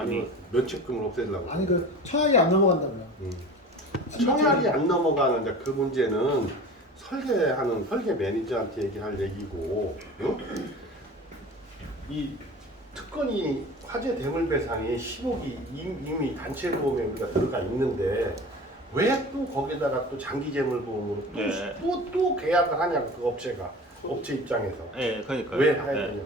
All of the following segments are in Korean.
아니 면책금을 없애려고. 아니 그 청약이 안 넘어간다고요. 청약이 안 넘어가는 이제 그 문제는 설계하는 설계 매니저한테 얘기할 얘기고, 응? 이 특건이 화재 대물 배상이 10억이 이미 단체 보험에 우리가 들어가 있는데 왜 또 거기다가 또 장기 재물 보험으로 네. 또 계약을 하냐고 그 업체가 업체 입장에서 예, 그러니까. 왜 해야 되냐?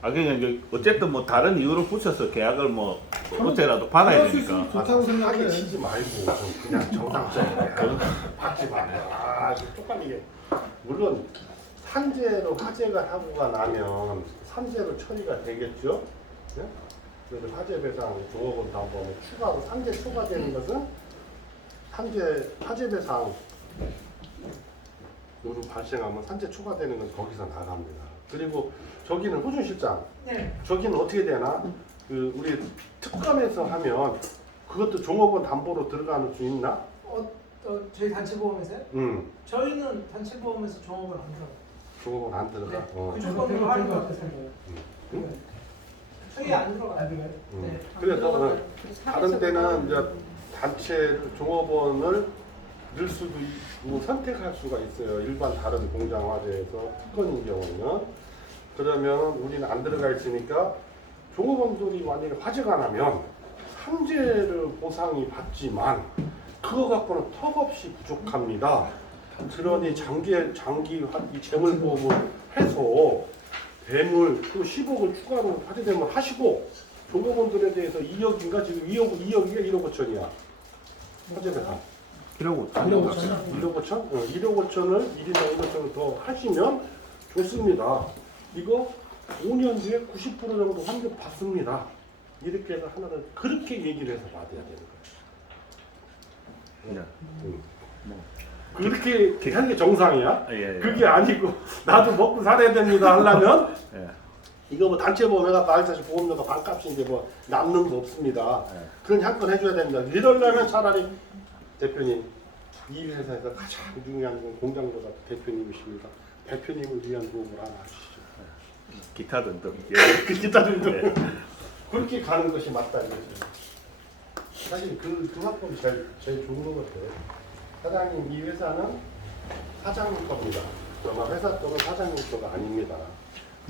그러니까 이제 어쨌든 뭐 다른 이유로 붙여서 계약을 뭐 어째라도 받아야 그럴 수 되니까. 있으면 좋다고 사기 생각해요. 치지 말고 좀 그냥 정상적으로 받지 말아요. 쪽팔리게. 물론 산재로 화재가 사고가 나면 산재로 처리가 되겠죠. 네? 그래서 화재 배상 종업원 담보 추가로 산재 초과되는 것은 화재 배상 요로 발생하면 산재 초과되는 건 거기서 나갑니다. 그리고 저기는 호준 실장. 네. 저기는 어떻게 되나? 그 우리 특검에서 하면 그것도 종업원 담보로 들어가는 수 있나? 저희 단체 보험에서요? 저희는 단체 보험에서 종업을 안 들어가요. 종업원 안 들어가. 네. 어. 그 조건으로 하는 것 같아서. 응? 저희 안 들어가요. 네. 그래서 다른 데는 이제 단체 종업원을 넣을 수도 있고 선택할 수가 있어요. 일반 다른 공장 화재에서 특건인 경우는. 그러면 우리는 안 들어가 있으니까 종업원들이 만약에 화재가 나면 산재를 보상이 받지만 그거 갖고는 턱없이 부족합니다. 그러니 장기 재물보험을 해서 대물 또 10억을 추가로 화재대물 하시고 종업원들에 대해서 2억인가 지금 2억이야 1억 5천이야 화재배상 1억 1억 5천. 5천. 1억 5천? 1억 5천을 1인당 1억 5천을 더 하시면 좋습니다. 이거 5년 뒤에 90% 정도 환급 받습니다. 이렇게 해서 하나를 그렇게 얘기를 해서 받아야 되는 거예요. 그렇게 하는 게 정상이야? 예, 예. 그게 아니고 나도 먹고 살아야 됩니다 하려면 예. 이거 뭐 단체 보험에가 사실 보험료가 반값인데 뭐 남는 거 없습니다. 예. 그런 한 건 해줘야 됩니다. 이러려면 차라리 대표님 이 회사에서 가장 중요한 건 공장보다 대표님이십니다. 대표님을 위한 보험을 하나 하시죠. 기타 등등. 그 기타 등등. 예. 그렇게 가는 것이 맞다 이거죠. 사실 그 학법이 제일 좋은 것 같아요. 사장님 이 회사는 사장님 겁니다. 아마 회사 돈은 사장님 거가 아닙니다.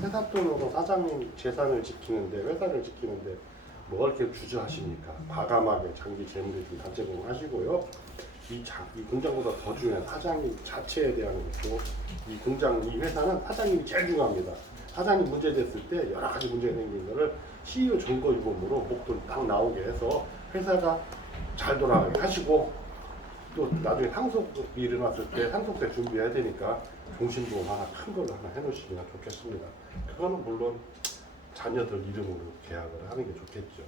회사 돈으로 사장님 재산을 지키는데 회사를 지키는데 뭐가 이렇게 주저하십니까? 과감하게 장기 재물에 좀 단체보험 하시고요. 이 공장보다 더 중요한 사장님 자체에 대한 것도 이 회사는 사장님이 제일 중요합니다. 사장님 문제 됐을 때 여러 가지 문제가 생긴 거를 CEO 점거유보물로 목돈 딱 나오게 해서 회사가 잘 돌아가게 하시고 또 나중에 상속이 일어났을 때 상속세 준비해야 되니까 종신보험 하나 큰 걸로 하나 해놓으시면 좋겠습니다. 그거는 물론 자녀들 이름으로 계약을 하는 게 좋겠죠.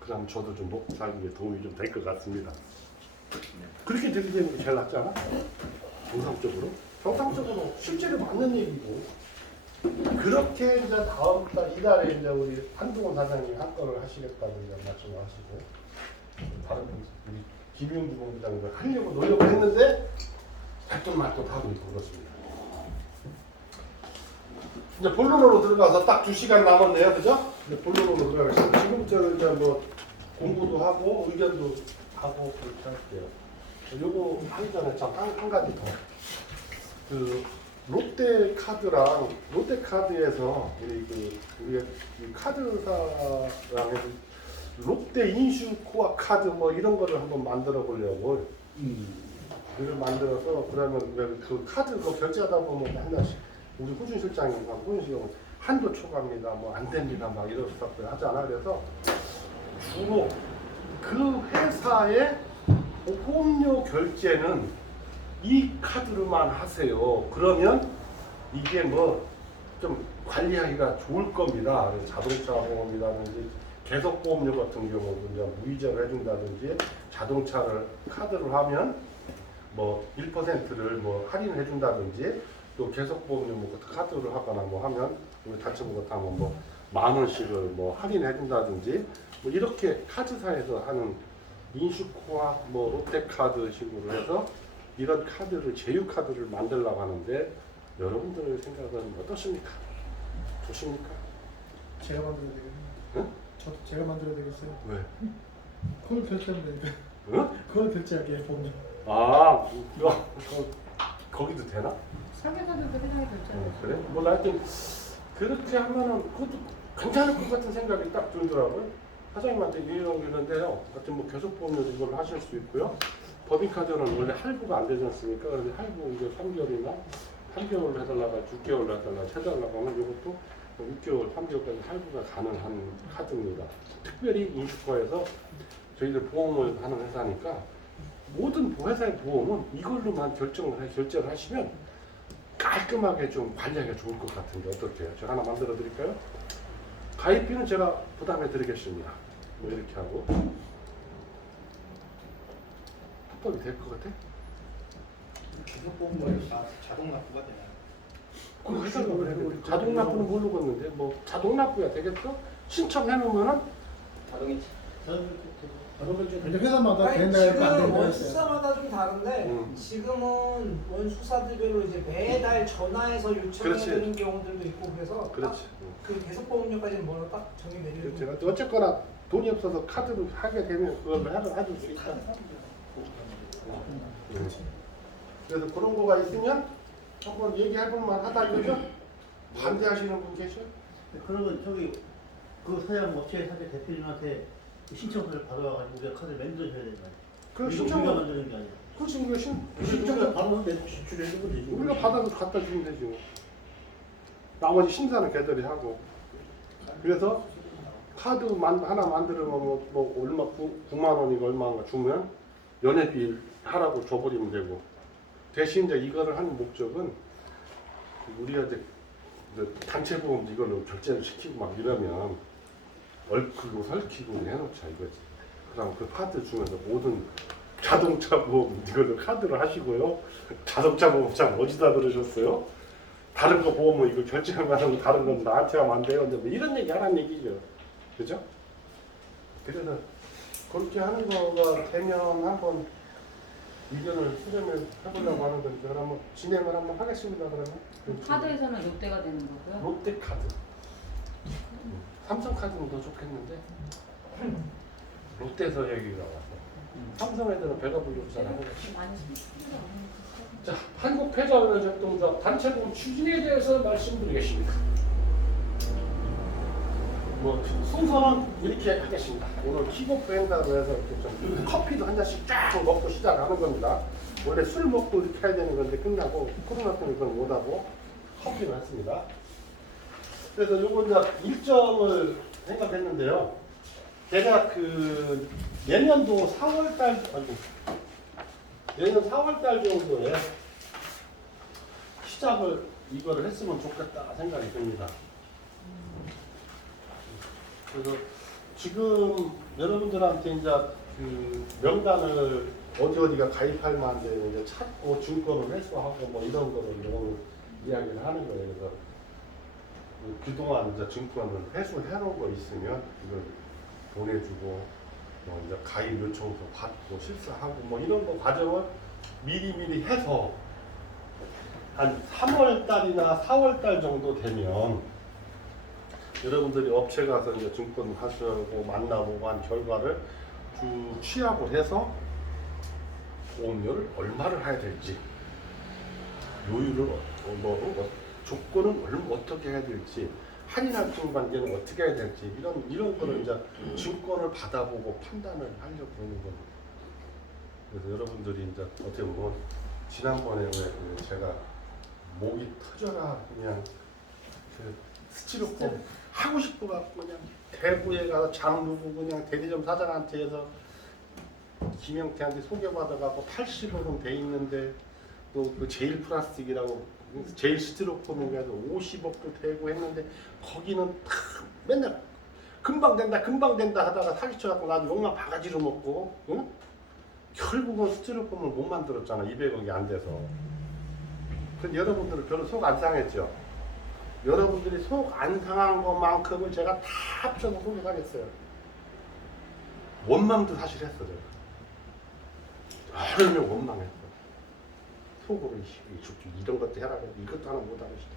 그럼 저도 좀 먹고 살기에 도움이 좀 될 것 같습니다. 그렇게 되게 되는 게 제일 낫지 않아? 정상적으로? 정상적으로 실제로 맞는 얘기고 그렇게 이제 다음 달 이달에 이제 우리 한동훈 사장님이 한 건을 하시겠다고 이제 말씀을 하시고 다른 우리 김용주 본부장도 하려고 노력을 했는데 발톱말톱 하고 있고 그렇습니다. 이제 본론으로 들어가서 딱 2시간 남았네요, 그죠? 이제 본론으로 들어가겠습니다. 지금부터는 이제 뭐 공부도 하고 의견도 하고 그렇게 할게요. 요거 하기 전에 참 한 가지 더. 그 롯데카드랑 롯데카드에서 우리 카드사랑 해서 롯데 인슈코어 카드 뭐 이런 거를 한번 만들어 보려고 그걸 만들어서 그러면 그 카드 그 결제하다 보면 맨날 우리 호준 실장님과 호준 실장은 한도 초과입니다 뭐 안 됩니다 막 이런 스타트 하잖아. 그래서 주로 그 회사의 보험료 결제는 이 카드로만 하세요. 그러면 이게 뭐 좀 관리하기가 좋을 겁니다. 그래서 자동차 보험이라든지 계속 보험료 같은 경우도 이제 무이자를 해준다든지 자동차를 카드로 하면 뭐 1%를 뭐 할인을 해준다든지 또 계속 보험료 뭐 카드를 하거나 뭐 하면 우리 단체보험 같은 하면 뭐 10,000원씩을 뭐 할인해준다든지 뭐 이렇게 카드사에서 하는 인슈코아 뭐 롯데카드 식으로 해서 이런 카드를 제휴 카드를 만들려고 하는데 여러분들의 생각은 어떻습니까? 좋습니까? 제가 만들어야 되겠네요. 응? 저도 제가 만들어 드리겠어요. 왜? 그걸 결제하면 되니까. 응? 그걸 결제할게요, 보면. 아, 거기도 되나? 설계사들도 회사에 결제하고 그래? 뭐 하여튼 그렇게 하면은 그것도 괜찮을 것 같은 생각이 딱 들더라고요. 사장님한테 얘기하는데요. 하여튼 뭐 계속보험료도 이걸 하실 수 있고요. 법인카드는 원래 할부가 안 되지 않습니까? 그런데 할부 이제 3개월이나 3개월로 해달라고 6개월로 해달라고 하면 이것도 6개월, 3개월까지 할부가 가능한 카드입니다. 특별히 인슈퍼에서 저희들 보험을 하는 회사니까 모든 회사의 보험은 이걸로만 결제를 하시면 깔끔하게 좀 관리하기가 좋을 것 같은데 어떨게요? 제가 하나 만들어 드릴까요? 가입비는 제가 부담해 드리겠습니다. 뭐 이렇게 하고 합법이 될 것 같아? 계속 보면 자동 납부가 되나요? 그 회사가 그래. 자동 납부는 모르겠는데 뭐 자동 납부야 되겠어? 신청해 놓으면은 자동이체. 근데 회사마다 아니, 된다 했고 안 지금 된다 했어요. 원수사마다 좀 다른데 지금은 원수사들별로 이제 매달 전화해서 요청해야 그렇지. 되는 경우들도 있고 그래서 그렇지. 그 계속보험료까지는 뭐로 딱 정해 내리는 제가 어쨌거나 돈이 없어서 카드로 하게 되면 그걸로 해줄 수 있다. 그래서 그런 거가 있으면 한번 얘기해볼만 하다 이거죠? 반대하시는 분 계셔? 그러면 저기 그 사장 업체 사장 대표님한테 신청서를 받아와가지고 우리가 카드를 만들어줘야 되는 거야. 그 우리가 신청을 만드는 게 아니라. 그렇지 우리가 신청을 바로 제출해주면 되지. 우리가 받아서 갖다 주면 되지 뭐. 나머지 심사는 걔들이 하고. 그래서 카드 하나 만들면 뭐 얼마 9만 원이가 얼마인가 주면 연회비 하라고 줘버리면 되고. 대신 이제 이거를 하는 목적은 우리가 이제 단체 보험 이걸로 결제를 시키고 막 이러면 얽히고 설키고 해놓자 이거지. 그다음 그 카드 주면서 모든 자동차 보험 이걸로 카드로 하시고요. 자동차 보험 참 어디다 들으셨어요? 다른 거 보험은 이거 결제만 하고 다른 건 나한테 하면 안 돼요. 근데 뭐 이런 얘기 하라는 얘기죠. 그죠? 그래서 그렇게 하는 거가 되면 한번 의견을 수렴을 해보려고 하는 거니까 그러면 진행을 한번 하겠습니다. 그러면 카드에서는 롯데가 되는 거고요. 롯데 카드, 삼성 카드는 더 좋겠는데 롯데에서 얘기가 와서 삼성 애들은 배가 불러주잖아. 많이 자, 한국회전운전정자 단체보험 추진에 대해서 말씀드리겠습니다. 뭐 순서는 이렇게 하겠습니다. 오늘 킥오프 행사로 해서 이렇게 좀 커피도 한 잔씩 쫙 먹고 시작하는 겁니다. 원래 술 먹고 이렇게 해야 되는 건데 끝나고 코로나 때문에 그걸 못하고 커피를 했습니다. 그래서 요거 이제 일정을 생각했는데요. 제가 그 내년도 4월달 내년 4월달 정도에 시작을 이거를 했으면 좋겠다 생각이 듭니다. 그래서 지금 여러분들한테 이제 그 명단을 어디가 가입할 만한데 이제 찾고 증권을 회수하고 뭐 이런 거를 오늘 이야기를 하는 거예요. 그래서 그동안 이제 증권을 회수해 놓은 거 있으면 이걸 보내주고 뭐 이제 가입 요청서 받고 실수하고 뭐 이런 거 과정을 미리 해서 한 3월 달이나 4월 달 정도 되면 여러분들이 업체 가서 이제 증권 하시고 만나보고 한 결과를 쭉 취합을 해서 보험료를 얼마를 해야 될지 요율을 조건은 어떻게 해야 될지 할인할증 관계는 어떻게 해야 될지 이런 거를 이제 증권을 받아보고 판단을 하려고 하는 겁니다. 그래서 여러분들이 이제 어떻게 보면 지난번에 왜 제가 목이 터져라 그냥 그 스티로폼 하고 싶어갖고 그냥 대구에 가서 장누고 그냥 대리점 사장한테 해서 김영태한테 소개받아갖고 80억은 돼 있는데 또 그 제일 플라스틱이라고 제일 스티로폼에 가서 50억도 되고 했는데 거기는 다 맨날 금방 된다 하다가 사기쳐갖고 나도 욕만 바가지로 먹고 응? 결국은 스티로폼을 못 만들었잖아. 200억이 안 돼서. 근데 여러분들은 별로 속 안 상했죠? 여러분들이 속 안 상한 것만큼을 제가 다 합쳐서 소개하겠어요. 원망도 사실 했어 제가. 여러 명 원망했어. 속으로 이런 것도 해라 그래도 이것도 하나 못하고 싶대.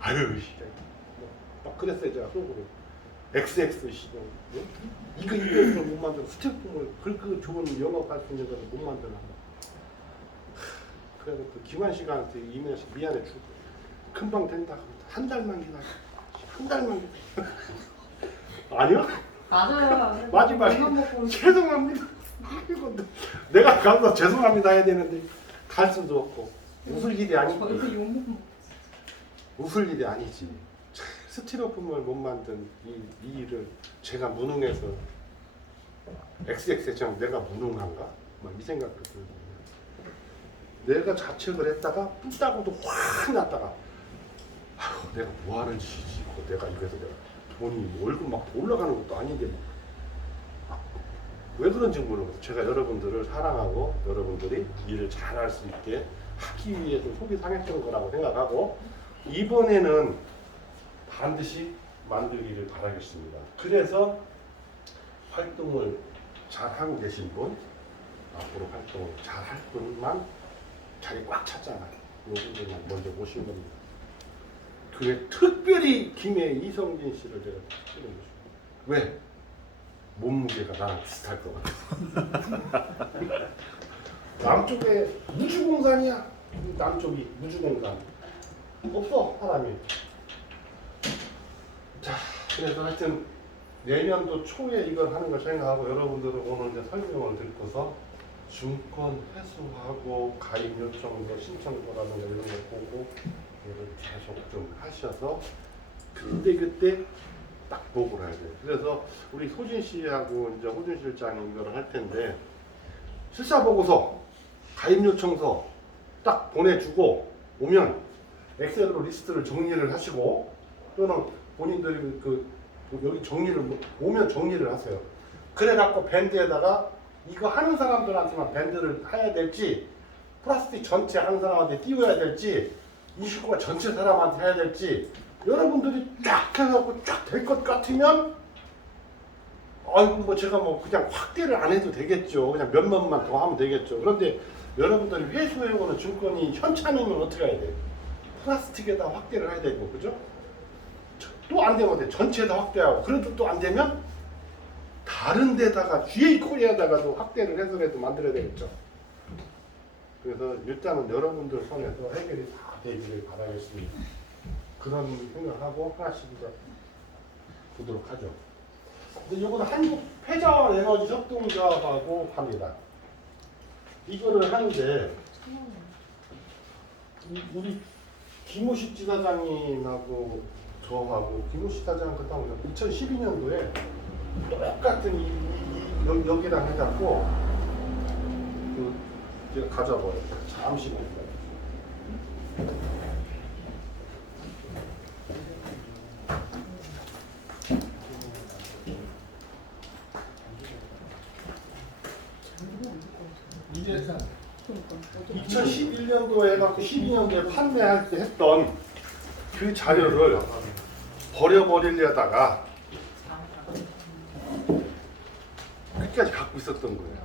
아유 막 그랬어요 제가 속으로. XX 시대. 이거 못 만들어. 스티로폼을 그 좋은 영업할 수 있는 거를 못 만들어. 그래서 그 기관 씨한테 이면서 미안해 주고 금방 된다. 한 달만 기다려. 한 달만 기다려. 아니요? 맞아요. 마지막에 이거 먹고 죄송합니다. 이거 내가 가서 죄송합니다 해야 되는데 갈 수도 없고 웃을 일이 아니고 저희도 욕먹고 웃을 일이 아니지. 스티로폼을 못 만든 이 일을 제가 무능해서 XX처럼 내가 무능한가? 막 이 생각도 들고 내가 자책을 했다가 뿌다고도 확 났다가 아휴 내가 뭐 하는 짓이지 내가 이래서 내가 돈이 월급 막 올라가는 것도 아닌데 왜 그런지 모르겠어요. 제가 여러분들을 사랑하고 여러분들이 일을 잘할 수 있게 하기 위해서 속이 상했던 거라고 생각하고 이번에는 반드시 만들기를 바라겠습니다. 그래서 활동을 잘하고 계신 분, 앞으로 활동을 잘할 분만 자리 꽉 찼잖아요. 요분들만 먼저 모신 겁니다. 그게 특별히 김해 이성진 씨를 제가 특별히 모십니다. 왜? 몸무게가 나랑 비슷할 것 같아서. 남쪽에 무주공간이야. 남쪽이 무주공간. 없어 사람이. 자, 그래서 하여튼 내년도 초에 이걸 하는 걸 생각하고 여러분들은 오늘 이제 설명을 듣고서 증권 회수하고 가입 요청서 신청서라든가 이런 거 보고 이걸 계속 좀 하셔서 그때 딱 보고를 해야 돼요. 그래서 우리 소진 씨하고 이제 호준 실장이 이걸 할 텐데 실사 보고서, 가입 요청서 딱 보내주고 오면 엑셀로 리스트를 정리를 하시고 또는 본인들이 여기 정리를 오면 정리를 하세요. 그래갖고 밴드에다가 이거 하는 사람들한테만 밴드를 해야 될지 플라스틱 전체 하는 사람한테 띄워야 될지 이 식구가 전체 사람한테 해야 될지 여러분들이 쫙 해갖고 쫙 될 것 같으면 아이고 뭐 제가 뭐 그냥 확대를 안 해도 되겠죠. 그냥 몇몇만 더 하면 되겠죠. 그런데 여러분들이 회수해 오는 증권이 현찰이면 어떻게 해야 돼요? 플라스틱에다 확대를 해야 되고 그죠? 또 안 되면 돼. 전체에다 확대하고 그래도 또 안 되면 다른 데다가 GA 코리아에다가도 확대를 해서라도 만들어야 되겠죠. 그래서 일단은 여러분들 손에서 해결이 다 되기를 바라겠습니다. 그런 생각하고 하나씩 이제 보도록 하죠. 근데 이거는 한국 폐자원 에너지 협동조합하고 합니다. 이거를 하는데 우리 김우식 지사장님하고 저하고 김우식 지사장 그때 2012년도에 똑같은 여기랑 해갖고 제가 가져와봐요. 잠시만요. 이제 2011년도에 해갖고 12년도에 판매할 때 했던 그 자료를 버려버리려다가 끝까지 갖고 있었던 거예요.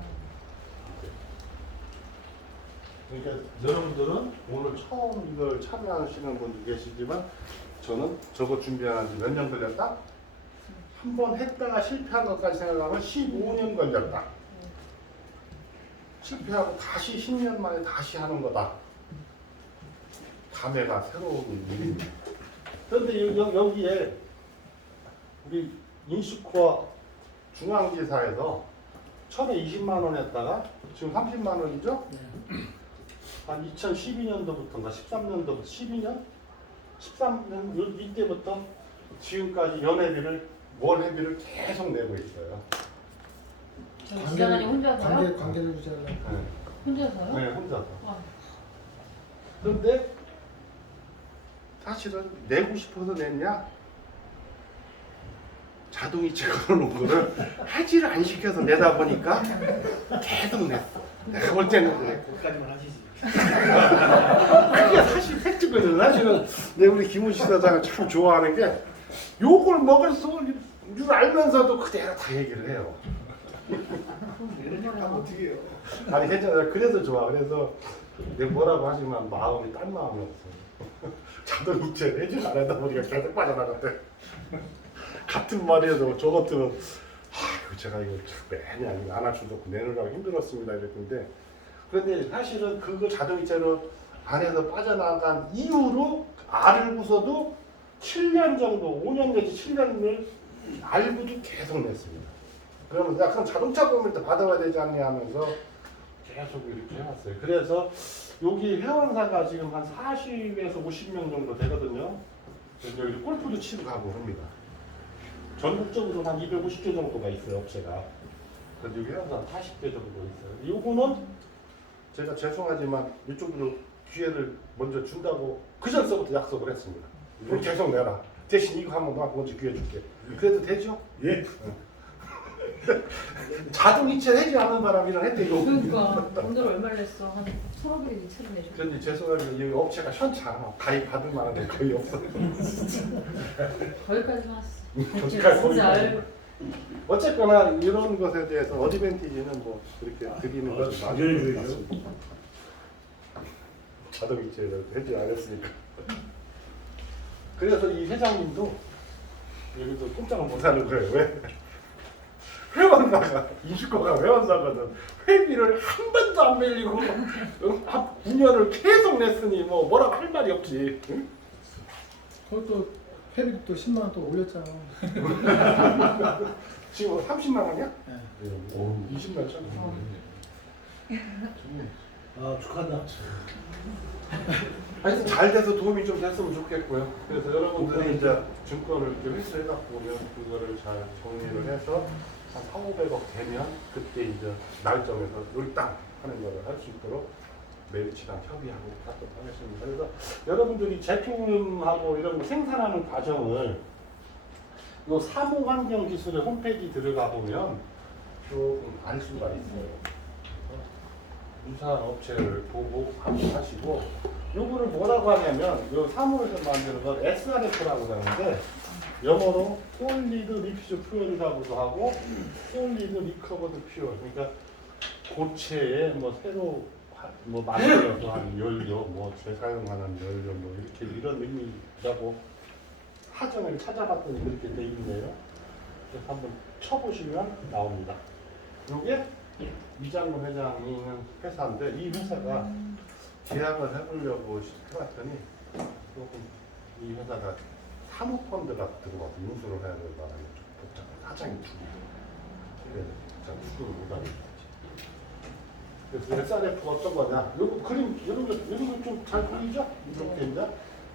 그러니까 여러분들은 오늘 처음 이걸 참여하시는 분도 계시지만 저는 저거 준비하는 지 몇 년 걸렸다? 한 번 했다가 실패한 것까지 생각하면 15년 걸렸다. 실패하고 다시 10년 만에 다시 하는 거다. 감회가 새로운 일입니다. 그런데 여기에 우리 인슈코어 중앙지사에서 처음에 20만 원 했다가 지금 30만 원이죠? 한 2012년도부터인가 13년도부터 12년? 13년 이때부터 지금까지 연회비를 월회비를 계속 내고 있어요. 지사장님 혼자서요? 관계를 유지하려고. 네, 혼자서요? 네 혼자서. 와. 그런데 사실은 내고 싶어서 냈냐? 자동이체 걸어놓은 거를 하지를 안 시켜서 내다 보니까 계속 냈어. 내가 볼 때는 그래. 거기까지만 하시지. 그게 사실 팩트거든. 사실은 내 우리 김우식 사장을 참 좋아하는 게 욕을 먹을 줄 알면서도 그대로 다 얘기를 해요. 하면 어떻게 해요? 아니 괜찮아요. 그래서 좋아. 그래서 내가 뭐라고 하지만 마음이 딴 마음이 없어. 자동이체 해줄 안 하다 보니까 계속 빠져나갔대. 같은 말이어도 저 같으면 아이고 제가 이거 매년 아니고 안 할 수도 없고 내느라고 힘들었습니다 이랬는데 그런데 사실은 그거 자동이체로 안에서 빠져나간 이후로 알고서도 7년 정도 5년 내지 7년을 알고도 계속 냈습니다. 그러면 야 그럼 자동차 보험을 받아야 되지 않냐 하면서 계속 이렇게 해왔어요. 그래서 여기 회원사가 지금 한 40에서 50명 정도 되거든요. 그래서 여기 골프도 치러 가고 합니다. 전국적으로 한 250개 정도가 있어요, 업체가. 그래서 여기 회원사 40개 정도 있어요. 요거는 제가 죄송하지만 이쪽으로 기회를 먼저 준다고 그 전서부터 약속을 했습니다. 이걸 계속 내라. 대신 이거 한번 나 먼저 기회 줄게. 그래도 되죠? 예. 자동이체 되지 않는 바람이랑 했대요. 그러니까 오늘 얼마를 냈어? 한 1,500이 채로 내줘. 그런데 죄송하지만 이 업체가 현찮아. 가입 받을 만한 게 거의 없어. 거기까지만 왔어. 거기까지 진짜 거기까지. 어쨌거나 이런 것에 대해서 어드밴티지는 뭐 그렇게 드리는 건 맞는 것 같습니다. 자동이체를 해지 않았으니까. 그래서 이 회장님도 여기서 꼼짝을 못하는 거예요. 왜? 회원사가 이주거가 회원사거든. 회비를 한 번도 안 밀리고 9년을 계속 냈으니 뭐 뭐라고 할 말이 없지. 응? 거기 또 회비도 또 10만 원 또 올렸잖아. 지금 30만 원이야? 네. 오, 20만 천. 아 축하한다. 하여튼 잘 돼서 도움이 좀 됐으면 좋겠고요. 그래서 여러분들이 이제 증권을 이렇게 회수해갖고 오면 그거를 잘 정리를 해서 한 4,500억 되면 그때 이제 날정에서 여기 땅 하는 거를 할 수 있도록 메리츠랑 협의하고 하도록 하겠습니다. 그래서 여러분들이 제품하고 이런 거 생산하는 과정을 요 사무환경기술의 홈페이지 들어가 보면 조금 알 수가 있어요. 유사한 업체를 보고 하시고 요거를 뭐라고 하냐면 요 사무에서 만드는 건 SRF라고 하는데 영어로 솔리드 리피즈 퓨얼이라고도 하고 솔리드 리커버드 퓨얼 그러니까 고체에 뭐 새로 뭐 만들어서 한 연료 뭐 재사용하는 연료 뭐 이렇게 이런 의미라고 사전을 찾아봤더니 그렇게 돼 있네요. 그래서 한번 쳐보시면 나옵니다. 요게 이장군 회장이 있는 회사인데 이 회사가 계약을 해보려고 해봤더니 조금 이 회사가 사모펀드가 들어와서 인수를 해야 될 바람에 좀 복잡한 사장이 두 개. 그래서 잘 수주를 못하는 거지. 그래서 SRF가 어떤 거냐? 요거 그림 이런 거 좀 잘 보이죠? 이렇게 이제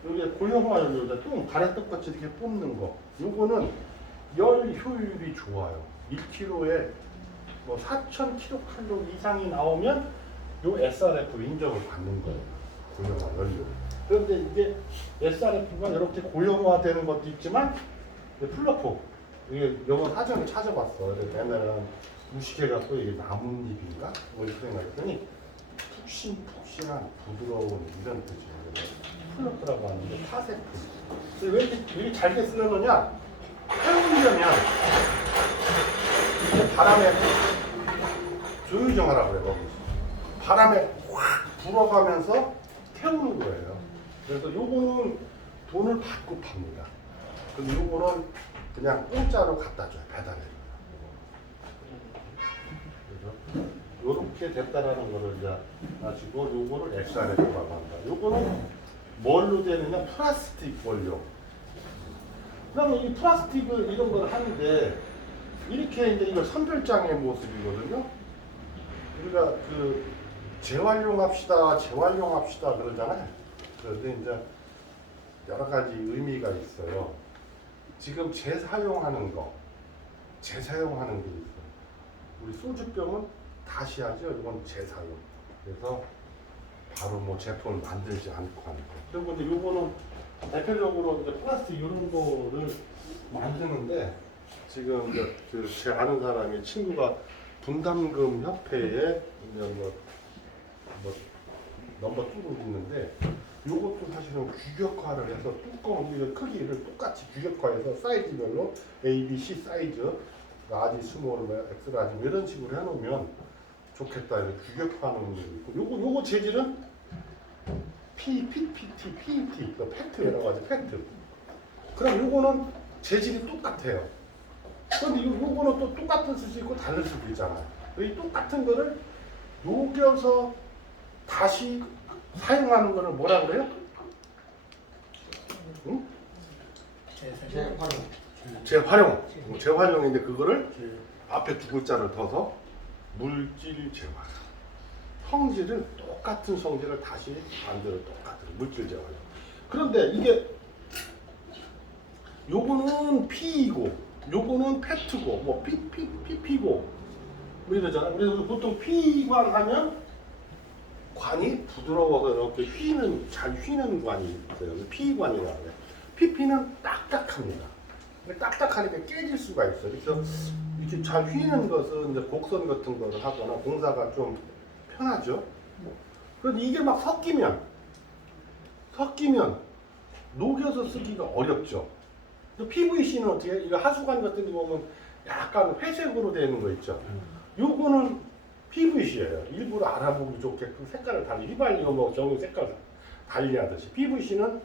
여기에 고형화 연료다 똥 가래떡같이 이렇게 뽑는 거. 요거는 열 효율이 좋아요. 1kg에 뭐 4,000kcal 이상이 나오면 요 SRF 인정을 받는 거예요. 고형화 연료. 그런데 이게 SRF가 이렇게 고형화되는 것도 있지만 플러포 이게 영어 사전을 찾아봤어. 그래서 옛날에는 무식해갖고 이게 나뭇잎인가 뭐 이렇게 생각했더니 푹신푹신한 부드러운 이런 뜻이에요. 플러프라고 하는데 타세품. 왜 이렇게 잘게 쓰려느냐? 태우려면 이게 바람에 조용히 좀 하라고 그래요. 거기. 바람에 확 불어가면서 태우는 거예요. 그래서 요거는 돈을 받고 팝니다. 근데 요거는 그냥 공짜로 갖다 줘요. 배달해. 그래서 요렇게 됐다라는 거를 이제 가지고 요거를 SRF라고 한다. 요거는 뭘로 되느냐? 플라스틱 원료. 그러면 이 플라스틱을 이런 걸 하는데 이렇게 이제 이거 선별장의 모습이거든요. 우리가 그 재활용합시다 그러잖아요. 그런데 이제 여러 가지 의미가 있어요. 지금 재사용하는 게 있어요. 우리 소주병은 다시 하죠. 이건 재사용. 그래서 바로 뭐 제품을 만들지 않고 하는 거. 그리고 이제 요거는 대표적으로 이제 플라스틱 이런 거를 만드는데 지금 이제 제 아는 사람이 친구가 분담금 협회에 뭐 넘버 2로 있는데 요것도 사실은 규격화를 해서 뚜껑 크기를 똑같이 규격화해서 사이즈별로 A, B, C 사이즈 라지, 스몰, 엑스라지 뭐 이런 식으로 해놓으면 좋겠다 이렇게 규격화하는 게 있고 요거 재질은 PPT, PET, 페트 여러 가지 페트. 그럼 요거는 재질이 똑같아요. 그런데 요거는 또 똑같을 수도 있고 다를 수도 있잖아요. 이 똑같은 거를 녹여서 다시 사용하는 거를 뭐라 그래요? 응? 재활용. 재활용인데 그거를 앞에 두 글자를 더서 물질 재활용. 성질을 똑같은 성질을 다시 만들어 똑같은 물질 재활용. 그런데 이게 요거는 P이고 요거는 페트고 뭐 PP고 뭐 이러잖아. 그래서 보통 P관 하면 관이 부드러워서 이렇게 잘 휘는 관이 있어요. P관이라고 해요. PP는 딱딱합니다. 딱딱하니까 깨질 수가 있어요. 그래서 이렇게 잘 휘는 것은 이제 곡선 같은 거를 하거나 공사가 좀 편하죠. 그런데 이게 막 섞이면 녹여서 쓰기가 어렵죠. PVC는 어떻게 해요? 이거 하수관 같은 데 보면 약간 회색으로 되는 거 있죠. 요거는 PVC예요. 일부러 알아보기 좋게 그 색깔을 달리 휘발유 뭐 정유 색깔 달리하듯이 PVC는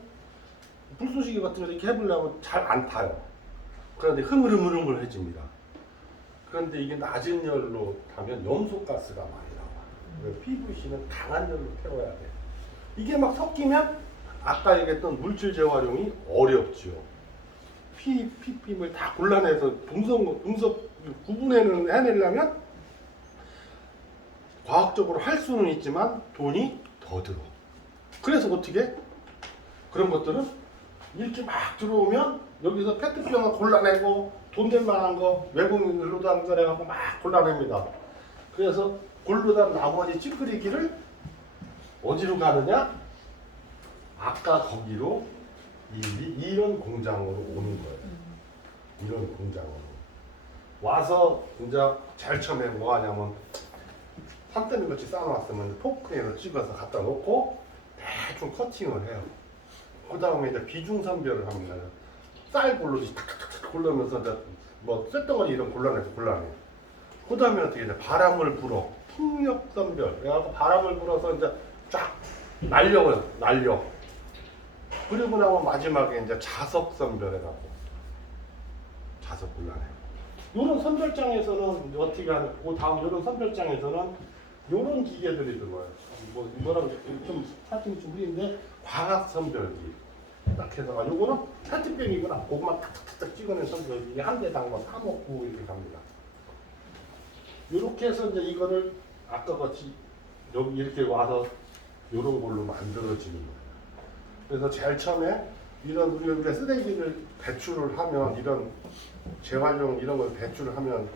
불쏘시개 같은 거 이렇게 해보려면 잘 안 타요. 그런데 흐물흐물해집니다. 그런데 이게 낮은 열로 타면 염소가스가 많이 나와. PVC는 강한 열로 태워야 돼. 이게 막 섞이면 아까 얘기했던 물질 재활용이 어렵죠. PPM을 다 골라내서 분석 해내려면 과학적으로 할 수는 있지만 돈이 더 들어. 그래서 어떻게? 그런 것들은 이렇게 막 들어오면 여기서 페트병을 골라내고 돈 될 만한 거 외국인으로도 한거래갖고 막 골라냅니다. 그래서 고르던 나머지 찌끄리기를 어디로 가느냐? 아까 거기로 이런 공장으로 오는 거예요. 이런 공장으로 와서 이제 제일 처음에 뭐 하냐면 산더미 같이 쌓아놨으면 포크에서 찍어서 갖다 놓고 대충 커팅을 해요. 그 다음에 이제 비중 선별을 합니다. 쌀 골로지 탁탁탁 골라면서 이제 뭐 쇳덩어리 이런 골라내요. 그 다음에 어떻게 이제 바람을 불어 풍력 선별. 그래갖고 바람을 불어서 이제 쫙 날려. 그리고 나면 마지막에 이제 자석 선별해갖고 자석 골라내요. 이런 선별장에서는 어떻게 하는? 그 다음 이런 선별장에서는 이런 기계들이 들어와요. 뭐라고 좀 사진이 좀 흐린데 광학 선별기. 딱 해서 요거는 페트병이구나. 그것만 탁탁탁 찍어낸 선별기. 한 대당 뭐 3억 9 이렇게 갑니다. 이렇게 해서 이제 이거를 아까 같이 여기 이렇게 와서 이런 걸로 만들어지는 거예요. 그래서 제일 처음에 이런 우리가 쓰레기를 배출을 하면 이런 재활용 이런 걸 배출을 하면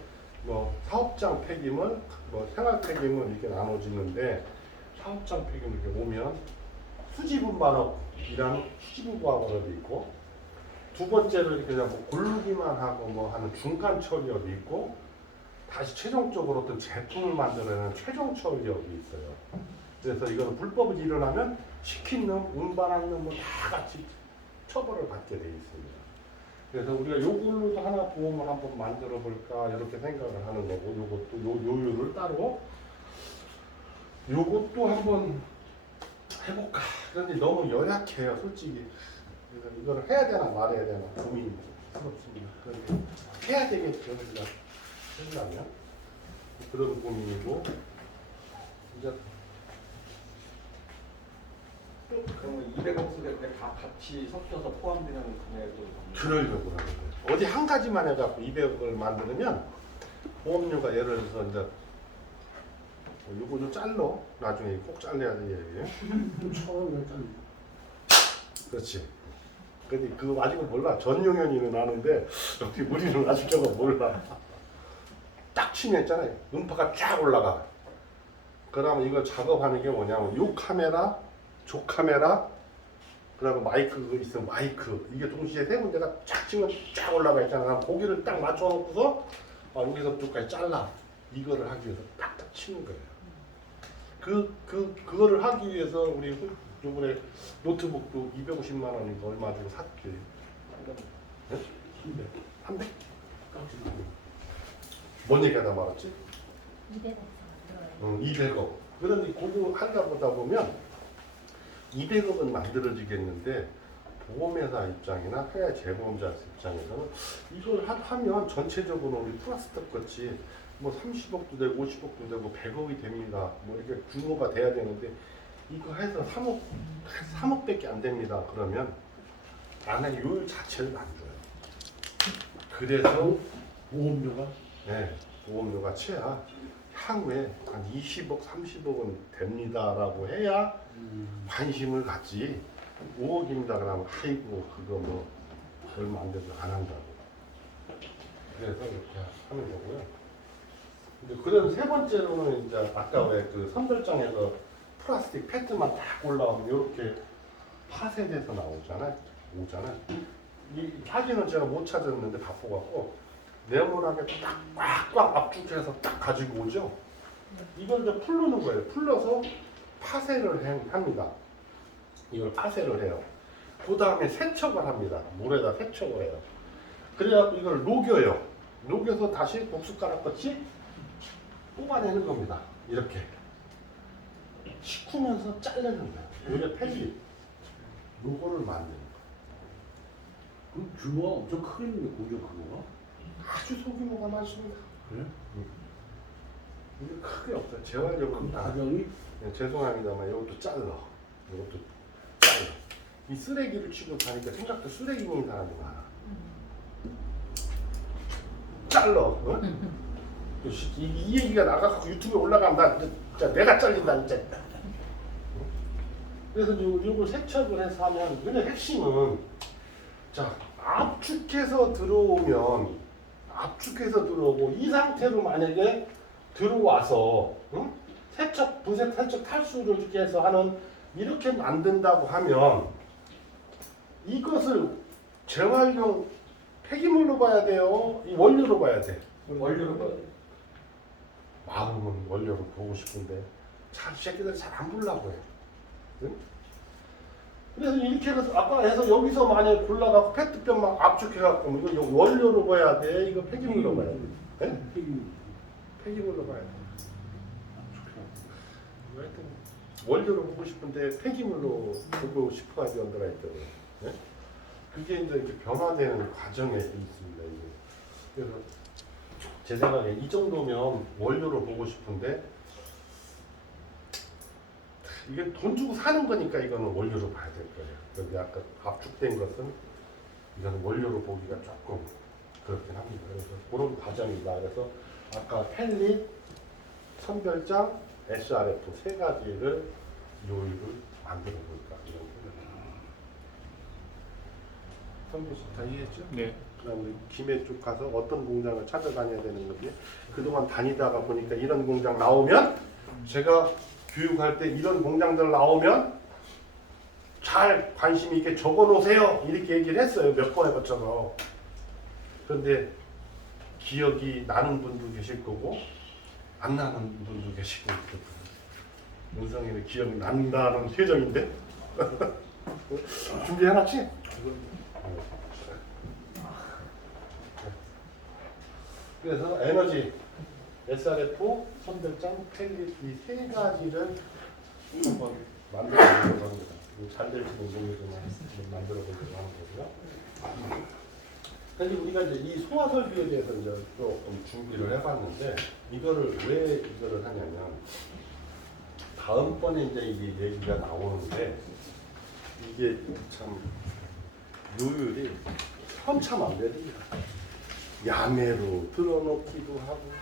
뭐 사업장 폐기물, 뭐 생활 폐기물 이렇게 나눠지는데 사업장 폐기물 이렇게 오면 수지분 반업이라는 수지분 반업이 있고 두 번째로 이렇게 그냥 뭐 고르기만 하고 뭐 하는 중간 처리업이 있고 다시 최종적으로 어떤 제품을 만들어내는 최종 처리업이 있어요. 그래서 이거는 불법이 일어나면 시킨 놈, 운반한 놈 뭐 다 같이 처벌을 받게 돼 있습니다. 그래서 우리가 요걸로도 하나 보험을 한번 만들어 볼까 이렇게 생각을 하는 거고 요것도 요율을 따로 요것도 한번 해볼까. 그런데 너무 연약해요, 솔직히. 그래서 이걸 해야 되나 말아야 되나 고민스럽습니다. 그런데 해야 되겠죠, 우리가 하려면 그런 고민이고 이제. 그러면 200억 쓸 때 다 같이 섞여서 포함되는 금액으로 그러려고 하는 거예요. 어디 한 가지만 해갖고 200억을 만들면 보험료가 예를 들어서 이제 요거 좀 잘라. 나중에 꼭 잘라야 돼 얘기. 처음에 좀 그렇지. 근데 그 아직은 몰라. 전용현이는 아는데 여기 우리는 아직 저거 몰라. 딱 치면 있잖아요. 음파가 쫙 올라가. 그러면 이걸 작업하는 게 뭐냐면 요 카메라, 조 카메라, 그다음에 마이크 있으면 마이크 이게 동시에 세 군데가 쫙 치면 쫙 올라가 있잖아. 고기를 딱 맞춰놓고서 여기서 쪽까지 잘라. 이거를 하기 위해서 딱딱 치는 거예요. 그거를 하기 위해서 우리 요번에 노트북도 250만 원인가 얼마 주고 샀지. 네? 300? 뭔 얘기하다 말았지? 200억 200억. 그런데 그거 하다 보다 보면 200억은 만들어지겠는데 보험회사 입장이나 해외 재보험자 입장에서는 이걸 하면 전체적으로 우리 플라스틱 같이 뭐 30억도 되고 50억도 되고 100억이 됩니다. 뭐 이렇게 규모가 돼야 되는데 이거 해서 3억밖에 안 됩니다. 그러면 안에 요율 자체를 안 줘요. 그래서 보험료가 네, 보험료가 최하 향후에 한 20억, 30억은 됩니다라고 해야 관심을 갖지. 5억입니다 그러면 아이고 그거 뭐 얼마 안 돼도 안 한다고. 그래서 이렇게 하는 거고요. 근데 그런 세 번째로는 이제 아까 왜 그 선별장에서 플라스틱 페트만 딱 올라오면 이렇게 파쇄돼서 오잖아요. 이 사진은 제가 못 찾았는데 바빠갖고 네모나게 꽉꽉 압축해서 딱 가지고 오죠. 이걸 이제 풀르는 거예요. 풀러서 파쇄를 합니다. 이걸 파쇄를 해요. 그 다음에 세척을 합니다. 물에다 세척을 해요. 그래갖고 이걸 녹여요. 녹여서 다시 국숫가락같이 뽑아내는 겁니다. 이렇게 식히면서 자르는 거예요. 이게 펠리. 요거를 만드는 거예요. 그 규모가 엄청 크겠는데 공정 규모가? 아주 소규모가 많습니다. 그래? 이게 크게 없어요. 재활용은 다. 가격이 네, 죄송합니다만 이것도 잘라. 이것도 잘라. 이 쓰레기를 취급하니까 생각도 쓰레기 있는 사람이 많아. 잘라. 어? 이 얘기가 나가서 유튜브에 올라가면 나 진짜 내가 잘린다 진짜. 그래서 이걸 세척을 해서 하면 근데 핵심은 자 압축해서 들어오면 압축해서 들어오고 이 상태로 만약에 들어와서 응? 세척 분쇄 세척 탈수를 이렇게 해서 하는 이렇게 만든다고 하면 이것을 재활용 폐기물로 봐야 돼요. 이 원료로 봐야 돼. 원료로 봐. 마음은 원료로 보고 싶은데 참 새끼들 잘 안 보려고 해. 응? 그래서 이렇게 해서 아까 해서 여기서 만약에 골라갖고 페트병만 압축해갖고 이거 원료로 봐야 돼. 이거 폐기물로 봐야 돼. 네? 폐기물로 봐야 돼. 하여튼 원료로 보고 싶은데 폐기물로 보고 싶어가지고 언더가 있더라고요. 네? 그게 이제 이렇게 변화되는 과정에 있습니다. 이게. 그래서 제 생각에 이 정도면 원료로 보고 싶은데 이게 돈 주고 사는 거니까 이거는 원료로 봐야 될 거예요. 근데 아까 압축된 것은 이거는 원료로 보기가 조금 그렇긴 합니다. 그래서 그런 과정이다. 그래서 아까 펠릿, 선별장, SRF 세 가지를 요일을 만들어 볼까 이런 생각입니다. 선부 다 이해했죠? 네. 그다음에 김해 쪽 가서 어떤 공장을 찾아다녀야 되는 건지 그동안 다니다가 보니까 이런 공장 나오면 제가 교육할 때 이런 공장들 나오면 잘 관심 있게 적어 놓으세요 이렇게 얘기를 했어요. 몇 번에 거쳐서. 그런데 기억이 나는 분도 계실 거고 안 나는 분도 계시고 윤성이는 기억이 난다는 표정인데 준비해놨지? 그래서 에너지, SRF, 선별장, 펠릿 이 세 가지를 한번 만들어보려고 합니다. 잘 될지는 모르겠지만 만들어보려고 하는 거고요. 근데 우리가 이제 이 소화 설비에 대해서 이제 조금 준비를 해봤는데 이거를 왜 이거를 하냐면 다음번에 이제 이게 얘기가 나오는데 이게 참 요율이 천차만별입니다. 야매로 들어놓기도 하고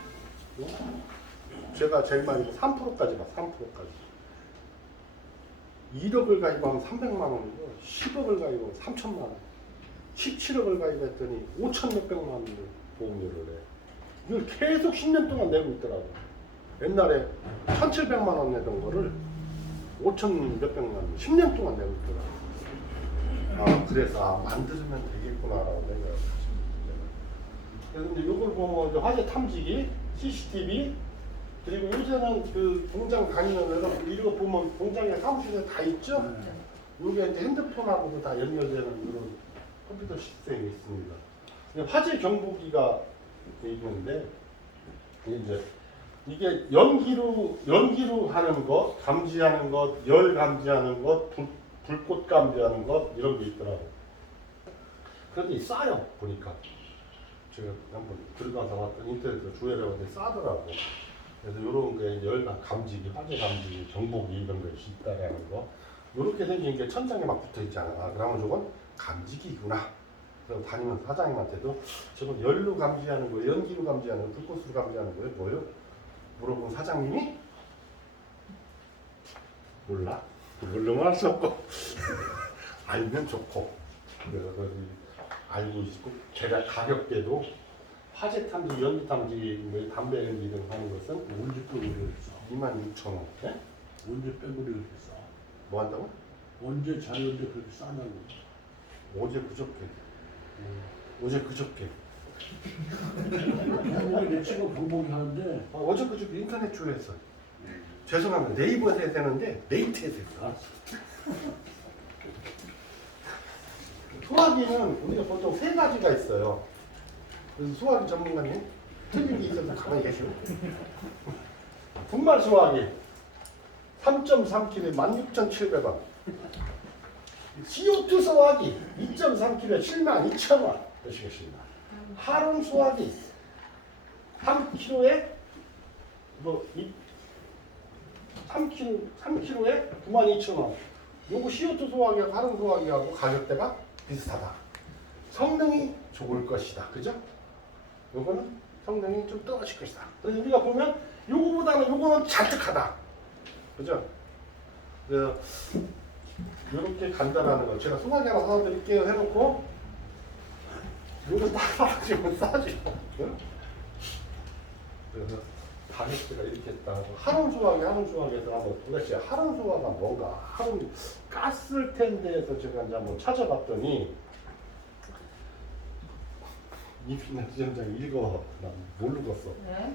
제가 제일 많이 3%까지 가 3%까지 1억을 가입하면 300만 원이고 10억을 가입하면 3천만 원 17억을 가입했더니 5천 몇백만 원을 보험료를 해. 이걸 계속 10년 동안 내고 있더라고. 옛날에 1,700만 원 내던 거를 5천 몇백만 원 10년 동안 내고 있더라고. 아 그래서 만들면 되겠구나라고 생각을 그래서 이제 이걸 보면 이제 화재 탐지기, CCTV, 그리고 요새는 그 공장 다니는 여러분 이거 보면 공장에 사무실에 다 있죠? 이게 이제 핸드폰하고도 다 연결되는 그런 컴퓨터 시스템이 있습니다. 화재 경보기가 있는데 이제 이게 연기로 하는 것, 감지하는 것, 열 감지하는 것, 불꽃 감지하는 것 이런 게 있더라고. 그런데 싸요 보니까. 제가 한번 들어가서 왔더니 인터넷에서 조회를 해봤는데 싸더라고. 그래서 이런 게 열감 감지기, 화재 감지기, 정보기 이런 것이 있다라는 거. 이렇게 생긴 게 천장에 막 붙어 있잖아. 아, 그러면 저건 감지기구나. 그래서 다니면서 사장님한테도 저건 열로 감지하는 거예요, 연기로 감지하는 거예요, 불꽃으로 감지하는 거예요, 뭐요? 물어본 사장님이 몰라. 모르면 할 수 없고 알면 좋고. 그래서 알고 있고 제가 가격대도 화재 탐지, 연기 탐지, 뭐 담배 연기 등 하는 것은 언제 빼고리를 써? 26,000원. 네? 언제 빼고리를 써? 뭐 한다고? 언제 자연데 그렇게 싸냐고. 어제 그저께. 어제 그저께. 방법이 내 친구 방법이 하는데 어제 그저께 인터넷 조회했어. 죄송합니다. 네이버에서 해야 되는데 네이트에서 했어. 소화기는 우리가 보통 세 가지가 있어요. 그래서 소화기 전문가님 틀린 게 있어서 가만히 계시고. 분말 소화기 3.3kg 16,700원. CO2 소화기 2.3kg 72,000원 되시겠습니다. 하름 소화기 3kg에 3kg에 92,000원. 요거 CO2 소화기하고 하름 소화기하고 가격대가 비슷하다. 성능이 좋을 것이다. 그죠? 요거는 성능이 좀 떨어질 것이다. 그래서 우리가 보면 요거보다는 요거는 잔뜩하다. 그죠? 그래서 이렇게 간단하는 거 제가 소화기 하나 사다 드릴게요 해놓고 요거 딱 사가지고 싸주고. 그래서 가격대가 이렇게 있다. 하름 소화기에서 한번 도대체 하름 소화가 뭔가, 하름 가스를 텐데에서 제가 이제 한번 찾아봤더니 이피나 지점장 읽어. 난 모르겠어. 네.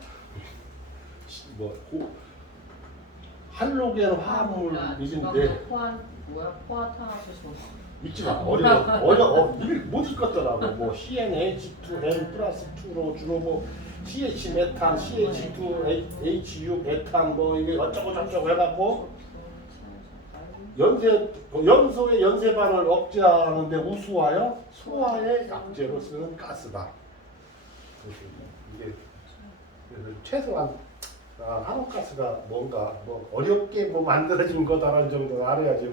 할로겐 화합물인데 포화탄화수소. 읽지 마. 어려워. 못 읽겠더라고. 뭐 CnH2n 플러스 2로 주로 뭐 CH 메탄, CH2HU 메탄 뭐 이게 어쩌고 저쩌고 해갖고 염소의 연쇄반을 억제하는데 우수하여 소화의 약재로 쓰는 가스다. 이게 그래서 최소한 한옥가스가 뭔가 뭐 어렵게 뭐 만들어진 거다라는 정도 알아야지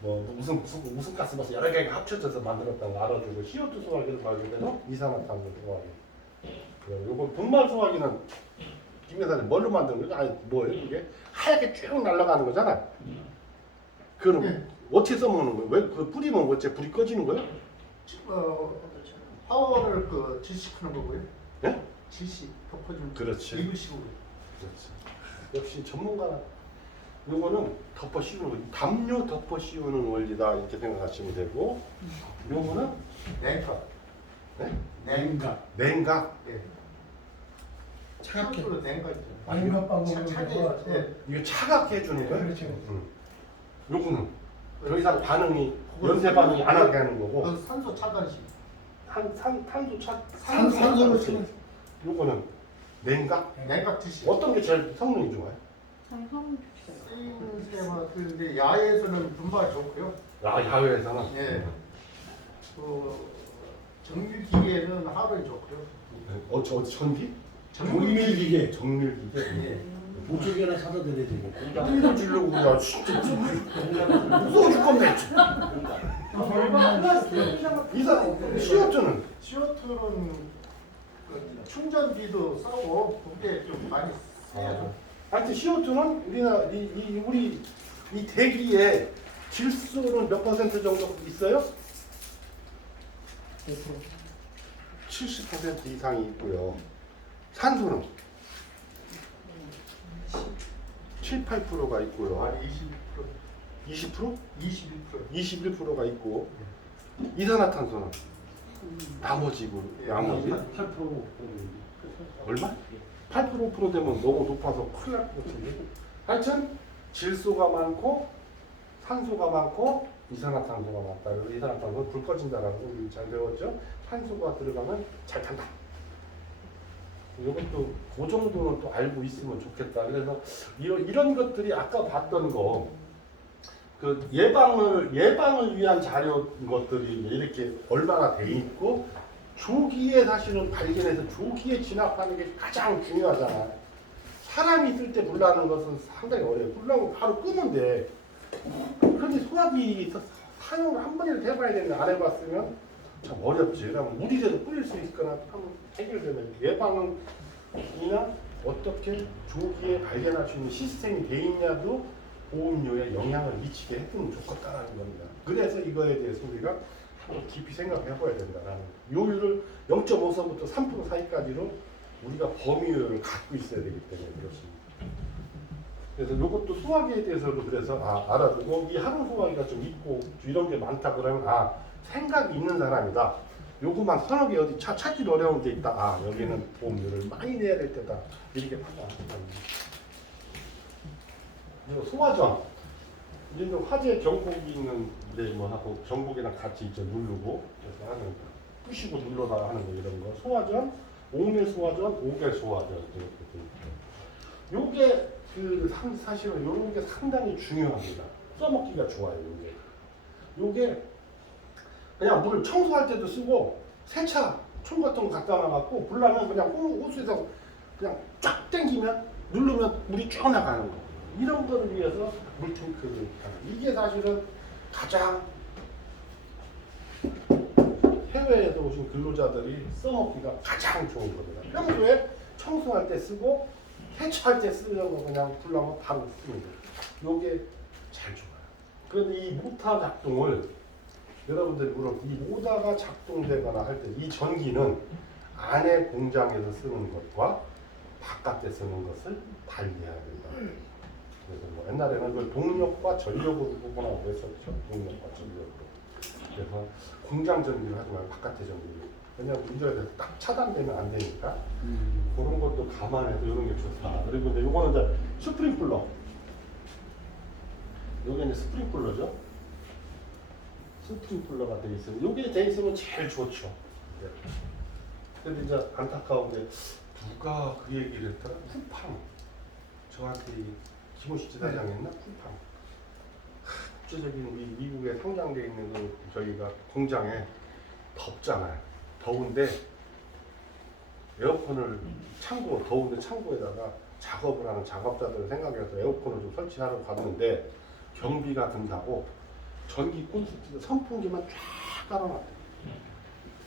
무슨 가스 벌써 여러 개가 합쳐져서 만들었다는 거 알아주고 CO2 소화기를 말고는 이산화탄소 소화기. 요거 분말 소화기는 김 여사님 뭘로 만드는 거죠? 아니 뭐예요 이게? 하얗게 쭉 날아가는 거잖아. 그럼 어떻게 써먹는 거예요? 왜 그 뿌리면 어째 불이 꺼지는 거예요? 파워를 질식하는 거고요. 예? 질식 덮어주는. 그렇지. 이불식으로. 그렇지. 역시 전문가. 요거는 덮어 씌우는 거, 담요 덮어 씌우는 원리다 이렇게 생각하시면 되고, 요거는 냉각. 네? 냉각. 냉각. 예. 차갑게. 냉각이죠. 냉각 방법은 이거 차갑게 해주는 거예요? 그렇죠. 요거는 더 이상 반응이 연쇄 반응이 안 하게 하는 거고. 그건 산소 차단식. 산소로 차단. 요거는 냉각. 냉각 지식. 어떤 게 제일 성능이 좋아요? 쓰임새가 근데 야외에서는 분발 좋고요. 야외에서는. 예. 정밀기계는 하루에 좋고요. 어디 전기? 정밀기계. 정밀기계. 예. 보조개나 사다 드려야지. 이거 주려고 그래. 진짜 무서워 죽겠네. CO2는? CO2는 충전비도 싸고 그게 좀 많이 써요. 하여튼 CO2는 우리 이 대기에 질소는 몇 퍼센트 정도 있어요? 70% 이상이 있고요. 산소는 7, 8%가 있고요. 20%, 20%? 21%. 21%가 있고 이산화탄소는 나머지 8% 얼마? 8% 5% 되면 너무 높아서 큰일 날 것 같은데. 하여튼 질소가 많고 산소가 많고 이산화탄소가 많다. 그래서 이산화탄소는 불 꺼진다라고 우리 잘 배웠죠. 산소가 들어가면 잘 탄다. 이것도 그 정도는 또 알고 있으면 좋겠다. 그래서 이런 것들이 아까 봤던 거 그 예방을 위한 자료 것들이 이렇게 얼마나 돼 있고 조기에 사실은 발견해서 조기에 진압하는 게 가장 중요하잖아요. 사람이 있을 때 불나는 것은 상당히 어려워요. 불나면 바로 끄면 돼. 그런데 소화기 사용을 한 번이라도 해봐야 되는데 안 해봤으면 참 어렵지. 그러면 물이라도 뿌릴 수 있거나 하면 해결되면 예방이나 어떻게 조기에 발견할 수 있는 시스템이 돼 있냐도 보험료에 영향을 미치게 했으면 좋겠다라는 겁니다. 그래서 이거에 대해서 우리가 한번 깊이 생각해 봐야 된다라는 요율을 0.5선부터 3% 사이까지로 우리가 범위를 갖고 있어야 되기 때문에 그렇습니다. 그래서 이것도 소화기에 대해서도 그래서 알아두고 이 하루 소화기가 좀 있고 이런 게 많다 그러면 생각이 있는 사람이다. 요것만 서너 개 어디 찾기 어려운 데 있다. 여기는 보험료를 많이 내야 될 때다. 이렇게 판단합니다. 소화전 이제 화재 경보기 있는 데 뭐 하고 경보기랑 같이 이제 누르고 그래서 하는 푸시고 눌러다 하는 거 이런 거 소화전, 옥내 소화전, 오개 소화전 이렇게 돼 있고 요게 사실은 요런 게 상당히 중요합니다. 써먹기가 좋아요. 요게 그냥 물 청소할 때도 쓰고 세차 총 같은 거 갖다 놔갖고 불나면 그냥 호수에서 그냥 쫙 당기면 누르면 물이 쭉 나가는 거. 이런 거를 위해서 물탱크를 이게 사실은 가장 해외에서 오신 근로자들이 써먹기가 가장 좋은 겁니다. 평소에 청소할 때 쓰고 세차할 때 쓰려고 그냥 불나면 바로 씁니다. 요게 잘 좋아요. 그런데 이 모터 작동을 여러분들이 물론 이 모터가 작동되거나 할 때 이 전기는 안에 공장에서 쓰는 것과 바깥에 쓰는 것을 달리해야 된다. 그래서 뭐 옛날에는 그 동력과 전력으로 구분하고 했었죠. 동력과 전력으로. 그래서 공장 전기를 하지 말고 바깥의 전기를. 왜냐하면 문제가 돼서 딱 차단되면 안 되니까. 그런 것도 감안해서 이런 게 좋다. 그리고 이제 요거는 이제 스프링클러. 요게 이제 스프링클러죠. 스프링클러가 돼 있어요. 요게 돼 있으면 제일 좋죠. 네. 근데 이제 안타까운 게 누가 그 얘기를 했더라? 쿠팡. 저한테 김호식 지사장이 했나? 쿠팡. 국제적인 미국에 성장되어 있는 그 저희가 공장에 덥잖아요. 더운데 에어컨을 더운데 창고에다가 작업을 하는 작업자들을 생각해서 에어컨을 좀 설치하러 갔는데 경비가 든다고 전기 콘센트 선풍기만 쫙 깔아놨대요.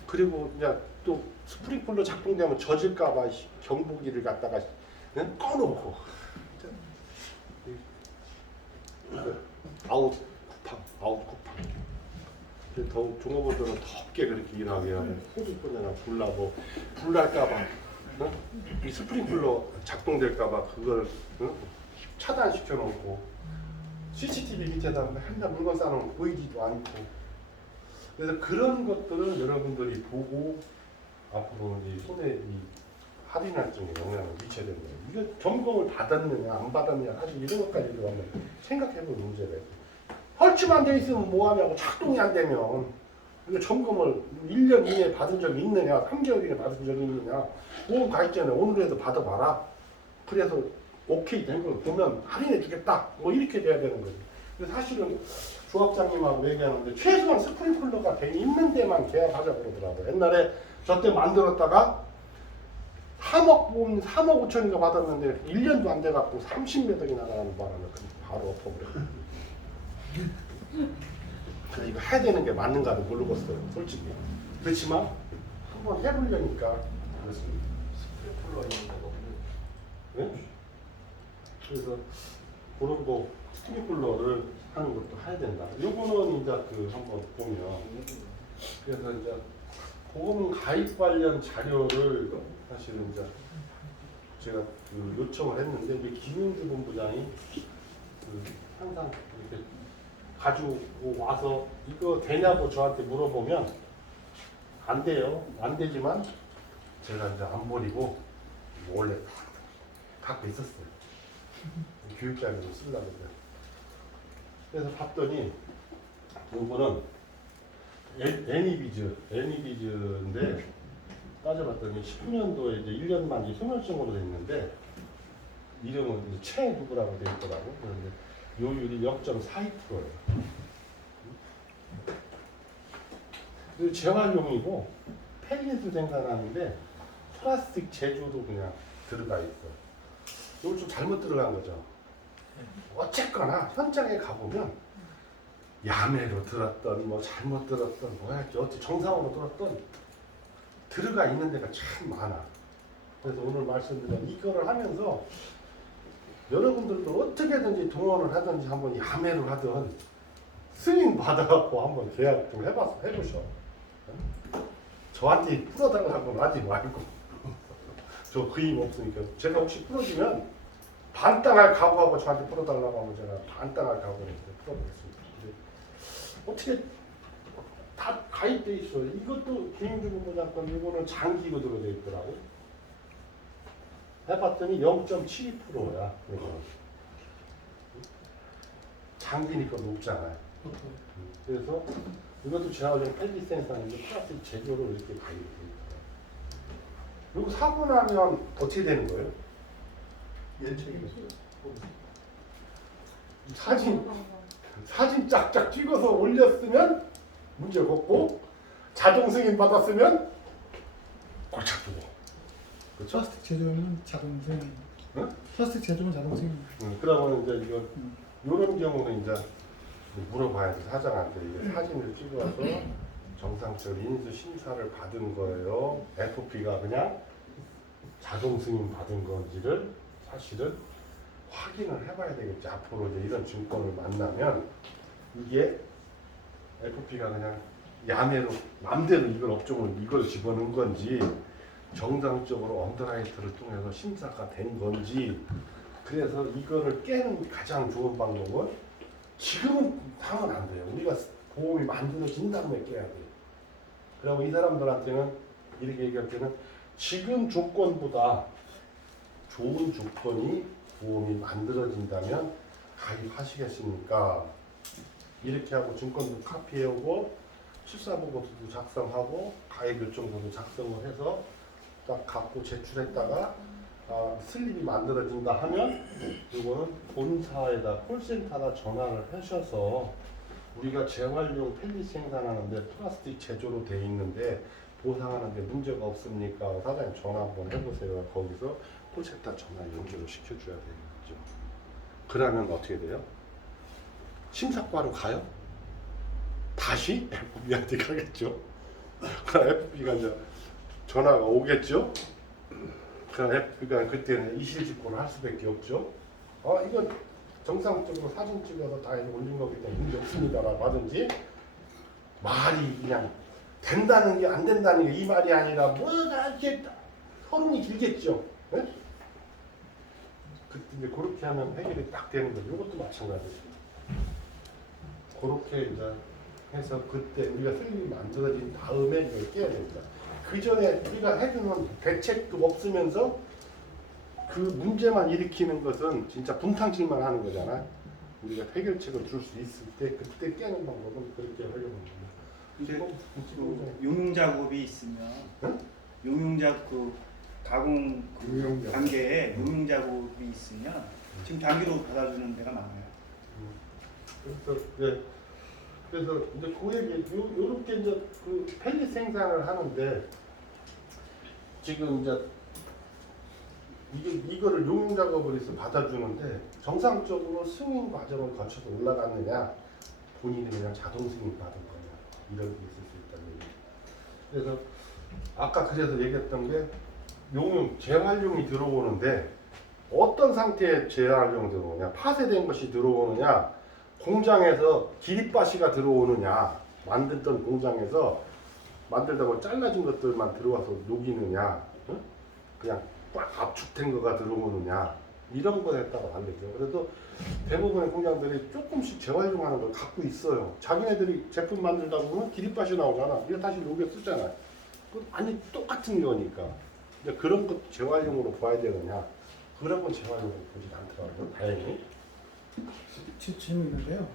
그리고 이제 또 스프링클러 작동되면 젖을까봐 경보기를 갖다가 꺼놓고 아웃 쿠팡. 더 종업원들은 덥게 그렇게 일하게 하면 호두꾼이나 불나고 불날까봐 이 스프링클러 작동될까봐 그걸 차단시켜 놓고 CCTV 밑에다 맨날 물건 쌓아놓으면 보이지도 않고 그래서 그런 것들을 여러분들이 보고 앞으로 이 손해 할인할증에 영향을 미쳐야 된다. 이게 점검을 받았느냐 안 받았느냐 사실 이런 것까지도 한번 생각해볼 문제래요. 설치만 돼 있으면 뭐하냐고 작동이 안 되면 이거 점검을 1년 이내에 받은 적이 있느냐 3개월 이내에 받은 적이 있느냐 보험 가입전에 오늘이라도 받아봐라. 그래서 오케이 된 걸 보면 할인해 주겠다 뭐 이렇게 돼야 되는 거지. 근데 사실은 조합장님하고 얘기하는데 최소한 스프링클러가 돼 있는 데만 계약하자고 그러더라고요. 옛날에 저 때 만들었다가 3억 5천인가 받았는데 1년도 안 돼갖고 30몇 억이 나가는 바람에 바로 엎어버려. 그래서 이거 해야 되는 게 맞는가를 모르겠어요, 솔직히. 그렇지만 한번 해보려니까 그렇습니다. 스프링클러 있는 데가 없는. 네? 그래서 그런 거 스프링클러를 하는 것도 해야 된다. 요거는 이제 한번 보면 그래서 이제 보험 가입 관련 자료를 사실은 이제 제가 요청을 했는데 우리 김윤주 본부장이 항상 이렇게 가지고 와서 이거 되냐고 저한테 물어보면 안 돼요. 안 되지만 제가 이제 안 버리고 원래 갖고 있었어요. 교육자료로 쓰려고 그래서 봤더니 요거는 애니비즈인데 따져봤더니 19년도에 이제 1년만 소멸증으로 됐는데 이름은 최 누구라고 돼 있더라고. 그런데 요율이 0.42%예요. 그리고 재활용이고 펠릿을 생산하는데 플라스틱 제조도 그냥 들어가 있어요. 이거 좀 잘못 들어간 거죠. 어쨌거나 현장에 가보면 야매로 들었던 뭐 잘못 들었던 뭐랄지 어찌 정상으로 들었던 들어가 있는 데가 참 많아. 그래서 오늘 말씀드린 이거를 하면서 여러분들도 어떻게든지 동원을 하든지 한번 야매로 하든 승인 받아갖고 한번 계약 좀 해보셔. 저한테 풀어달라고 하지 말고 저 그 힘 없으니까 제가 혹시 풀어주면 반땅할 각오하고 저한테 풀어달라고 하면 제가 반땅할 각오로 풀어보겠습니다. 근데 어떻게 다 가입돼 있어요. 이것도 김중근보장권 이거는 장기로 들어져 있더라고. 해봤더니 0.72%야. 장기니까 높잖아요. 그래서 이것도 재활용 펠릿 생산인데 플라스틱 제조로 이렇게 가입돼 있어요. 그리고 사고 나면 어떻게 되는 거예요? 사진 짝짝 찍어서 올렸으면 문제가 없고 자동 승인 받았으면 꼴착 주고. 그렇죠? 플라스틱 제조는 자동 승인. 응? 플라스틱 제조는 자동 승인. 그러면 이제 이거 이런 경우는 이제 물어봐야지 사장한테 이게 사진을 찍어서 정상적인 인수 심사를 받은 거예요. FP가 그냥 자동 승인 받은 건지를 사실은 확인을 해봐야 되겠지. 앞으로 이제 이런 증권을 만나면 이게 FP가 그냥 야매로 맘대로 이걸 업종을 이걸 집어넣은 건지 정상적으로 언더라이트를 통해서 심사가 된 건지. 그래서 이거를 깨는 가장 좋은 방법은 지금은 하면 안 돼요. 우리가 보험이 만들어진 다음에 깨야 돼요. 그리고 이 사람들한테는 이렇게 얘기할 때는 지금 조건보다 좋은 조건이 보험이 만들어진다면 가입하시겠습니까? 이렇게 하고 증권도 카피해오고 출사보고서도 작성하고 가입 요청서도 작성을 해서 딱 갖고 제출했다가 슬립이 만들어진다 하면 이거는 본사에다 콜센터나 전화를 하셔서 우리가 재활용 펠릿 생산하는데 플라스틱 제조로 돼 있는데 보상하는데 문제가 없습니까? 사장님 전화 한번 해보세요. 거기서 콜센터 전화 연결을 시켜줘야 되겠죠. 그러면 어떻게 돼요? 심사과로 가요? 다시 FB한테 가겠죠. 그럼 FB가 이제 전화가 오겠죠. 그럼 FB가 그때는 이실직고를 할 수밖에 없죠. 이건 정상적으로 사진 찍어서 다 올린 거기 때문에 문제 없습니다라고 하든지 말이 그냥 된다는 게 안 된다는 게 이 말이 아니라 뭐가 이렇게 서론이 길겠죠. 네? 그때 이제 그렇게 하면 해결이 딱 되는 거죠. 이것도 마찬가지죠. 그렇게 이제 해서 그때 우리가 슬립이 만들어진 다음에 이걸 깨야 됩니다. 그 전에 우리가 해주는 대책도 없으면서 그 문제만 일으키는 것은 진짜 분탕질만 하는 거잖아. 우리가 해결책을 줄 수 있을 때 그때 깨는 방법은 그렇게 하려는 겁니다. 근데 그 용융 작업이 있으면 응? 용융 작업 그 가공 그 용융 작업. 단계에 용융 작업이 있으면 지금 단기로 받아주는 데가 많아요. 그래서 그래서 이제 그 얘기 요렇게 이제 그 펠릿 생산을 하는데 지금 이제 이거를 용융 작업을 해서 받아주는데 정상적으로 승인 과정을 거쳐서 올라갔느냐 본인이 그냥 자동 승인 받은 거냐 이런 게 있을 수 있다는 얘기. 그래서 아까 그래서 얘기했던 게 용융 재활용이 들어오는데 어떤 상태의 재활용이 들어오냐 파쇄된 것이 들어오느냐 공장에서 기립바시가 들어오느냐 만들던 공장에서 만들다가 잘라진 것들만 들어와서 녹이느냐 응? 그냥 꽉 압축된 거가 들어오느냐 이런 거에 따라 다르죠. 그래서 대부분의 공장들이 조금씩 재활용하는 걸 갖고 있어요. 자기네들이 제품 만들다 보면 기립바시 나오잖아. 이거 다시 녹여 쓰잖아. 그 아니 똑같은 거니까. 근데 그런 것도 재활용으로 봐야 되느냐? 그런 건 재활용으로 보지 않더라고요. 다행히. 질문 있는데요.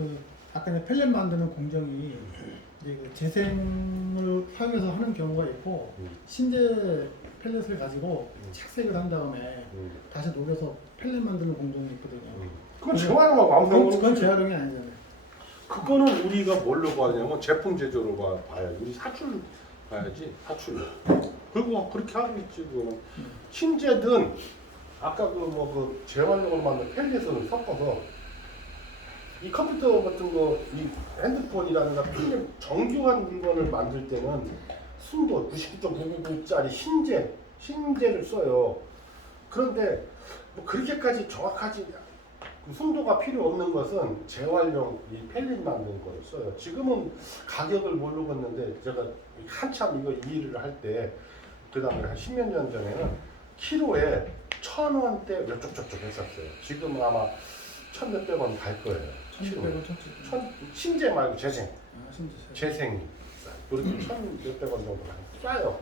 응. 아까 펠렛 만드는 공정이 이제 그 재생을 활용해서 하는 경우가 있고 신재 펠렛을 가지고 착색을 한 다음에 다시 녹여서 펠렛 만드는 공정이 있거든요. 그건 재활용하고 아무 그건 상관없지. 재활용이 아니잖아요. 그거는 우리가 뭘로 봐야냐면 제품 제조로 봐야지. 우리 사출 봐야지. 사출로. 그리고 그렇게 하고 있지. 그거는 신제든 아까 그 재활용으로 만든 펠렛을 섞어서 이 컴퓨터 같은 거, 이 핸드폰이라든가 필름 정교한 물건을 만들 때는 순도 99.999짜리 신제를 써요. 그런데 뭐 그렇게까지 정확하지 그 순도가 필요 없는 것은 재활용 이 펠릿 만든 걸 써요. 지금은 가격을 모르겠는데 제가 한참 이거 일을 할 때 그다음에 한 10몇 년 전에는 키로에 1,000원대 몇 쪽쪽쪽 했었어요. 지금은 아마 1,몇백 원 갈 거예요. 1,600원, 1,700원. 신제 말고 재생. 진짜. 재생이 이렇게 1,몇백 원 정도 싸요.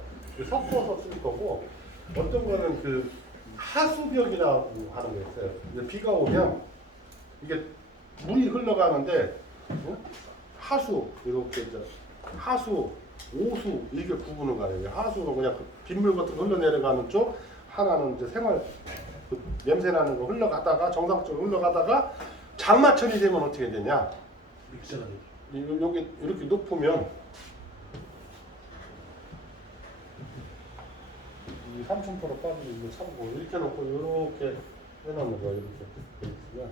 섞어서 쓸 거고 어떤 거는 그 하수벽이라고 하는 게 있어요. 이제 비가 오면 이게 물이 흘러가는데 하수 이렇게 이제 하수, 오수 이렇게 구분을 가요. 하수는 그냥 그 빗물 같은 거 흘러내려가는 쪽, 하나는 이제 생활 그 냄새 나는 거 흘러가다가 정상적으로 흘러가다가 장마철이 되면 어떻게 되냐? 믹서가 돼. 여기 이렇게 높으면 이 3,000% 빠지고 이거 참고 이렇게 놓고 이렇게 해놓는 거야. 이렇게 돼 있으면